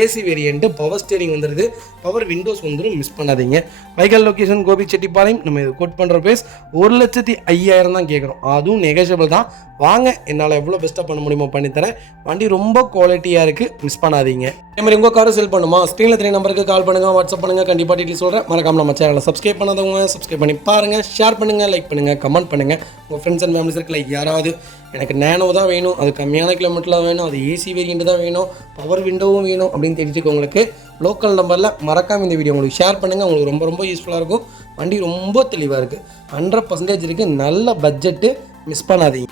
ஏசி வேரியண்ட்டு, பவர் ஸ்டீரிங் வந்துடுது, பவர் விண்டோஸ் வந்துடும், மிஸ் பண்ணாதீங்க. Vehicle location Gobichettipalayam. நம்ம இது கோட் பண்ணுற ப்ரைஸ் 1,05,000 தான் கேட்குறோம். அதுவும் நெகோஷியபிள் தான். வாங்க, என்னால் எவ்வளோ பெஸ்ட்டாக பண்ண முடியுமோ பண்ணித்தரேன். வண்டி ரொம்ப குவாலிட்டியாக இருக்குது, மிஸ் பண்ணாதீங்க. அதே மாதிரி உங்கள் காரை செல் பண்ணுமா, ஸ்க்ரீனில் 3 நம்பருக்கு கால் பண்ணுங்கள், வாட்ஸ்அப் பண்ணுங்கள். கண்டிப்பாக டீட்டெயில் சொல்கிறேன். மறக்காம நம்ம சேனலை சப்ஸ்கிரைப் பண்ணாதவங்க சப்ஸ்கிரைப் பண்ணி பாருங்கள், ஷேர் பண்ணுங்கள், லைக் பண்ணுங்கள், கமெண்ட் பண்ணுங்கள். உங்கள் ஃப்ரெண்ட்ஸ் அண்ட் ஃபேமிலி சர்க்கிள் யாராவது எனக்கு நேனோ தான் வேணும், அது கம்மியான கிலோமீட்டரில் வேணும், அது ஏசி வேரியண்ட் தான் வேணும், பவர் விண்டோவும் வேணும் அப்படின்னு தெரிஞ்சுக்கவங்களுக்கு லோக்கல் நம்பரில் மறக்காமல் இந்த வீடியோ உங்களுக்கு ஷேர் பண்ணுங்கள். உங்களுக்கு ரொம்ப ரொம்ப யூஸ்ஃபுல்லாக இருக்கும். வண்டி ரொம்ப தெளிவாக இருக்குது, 100% இருக்குது, நல்ல பட்ஜெட்டு, மிஸ் பண்ணாதீங்க.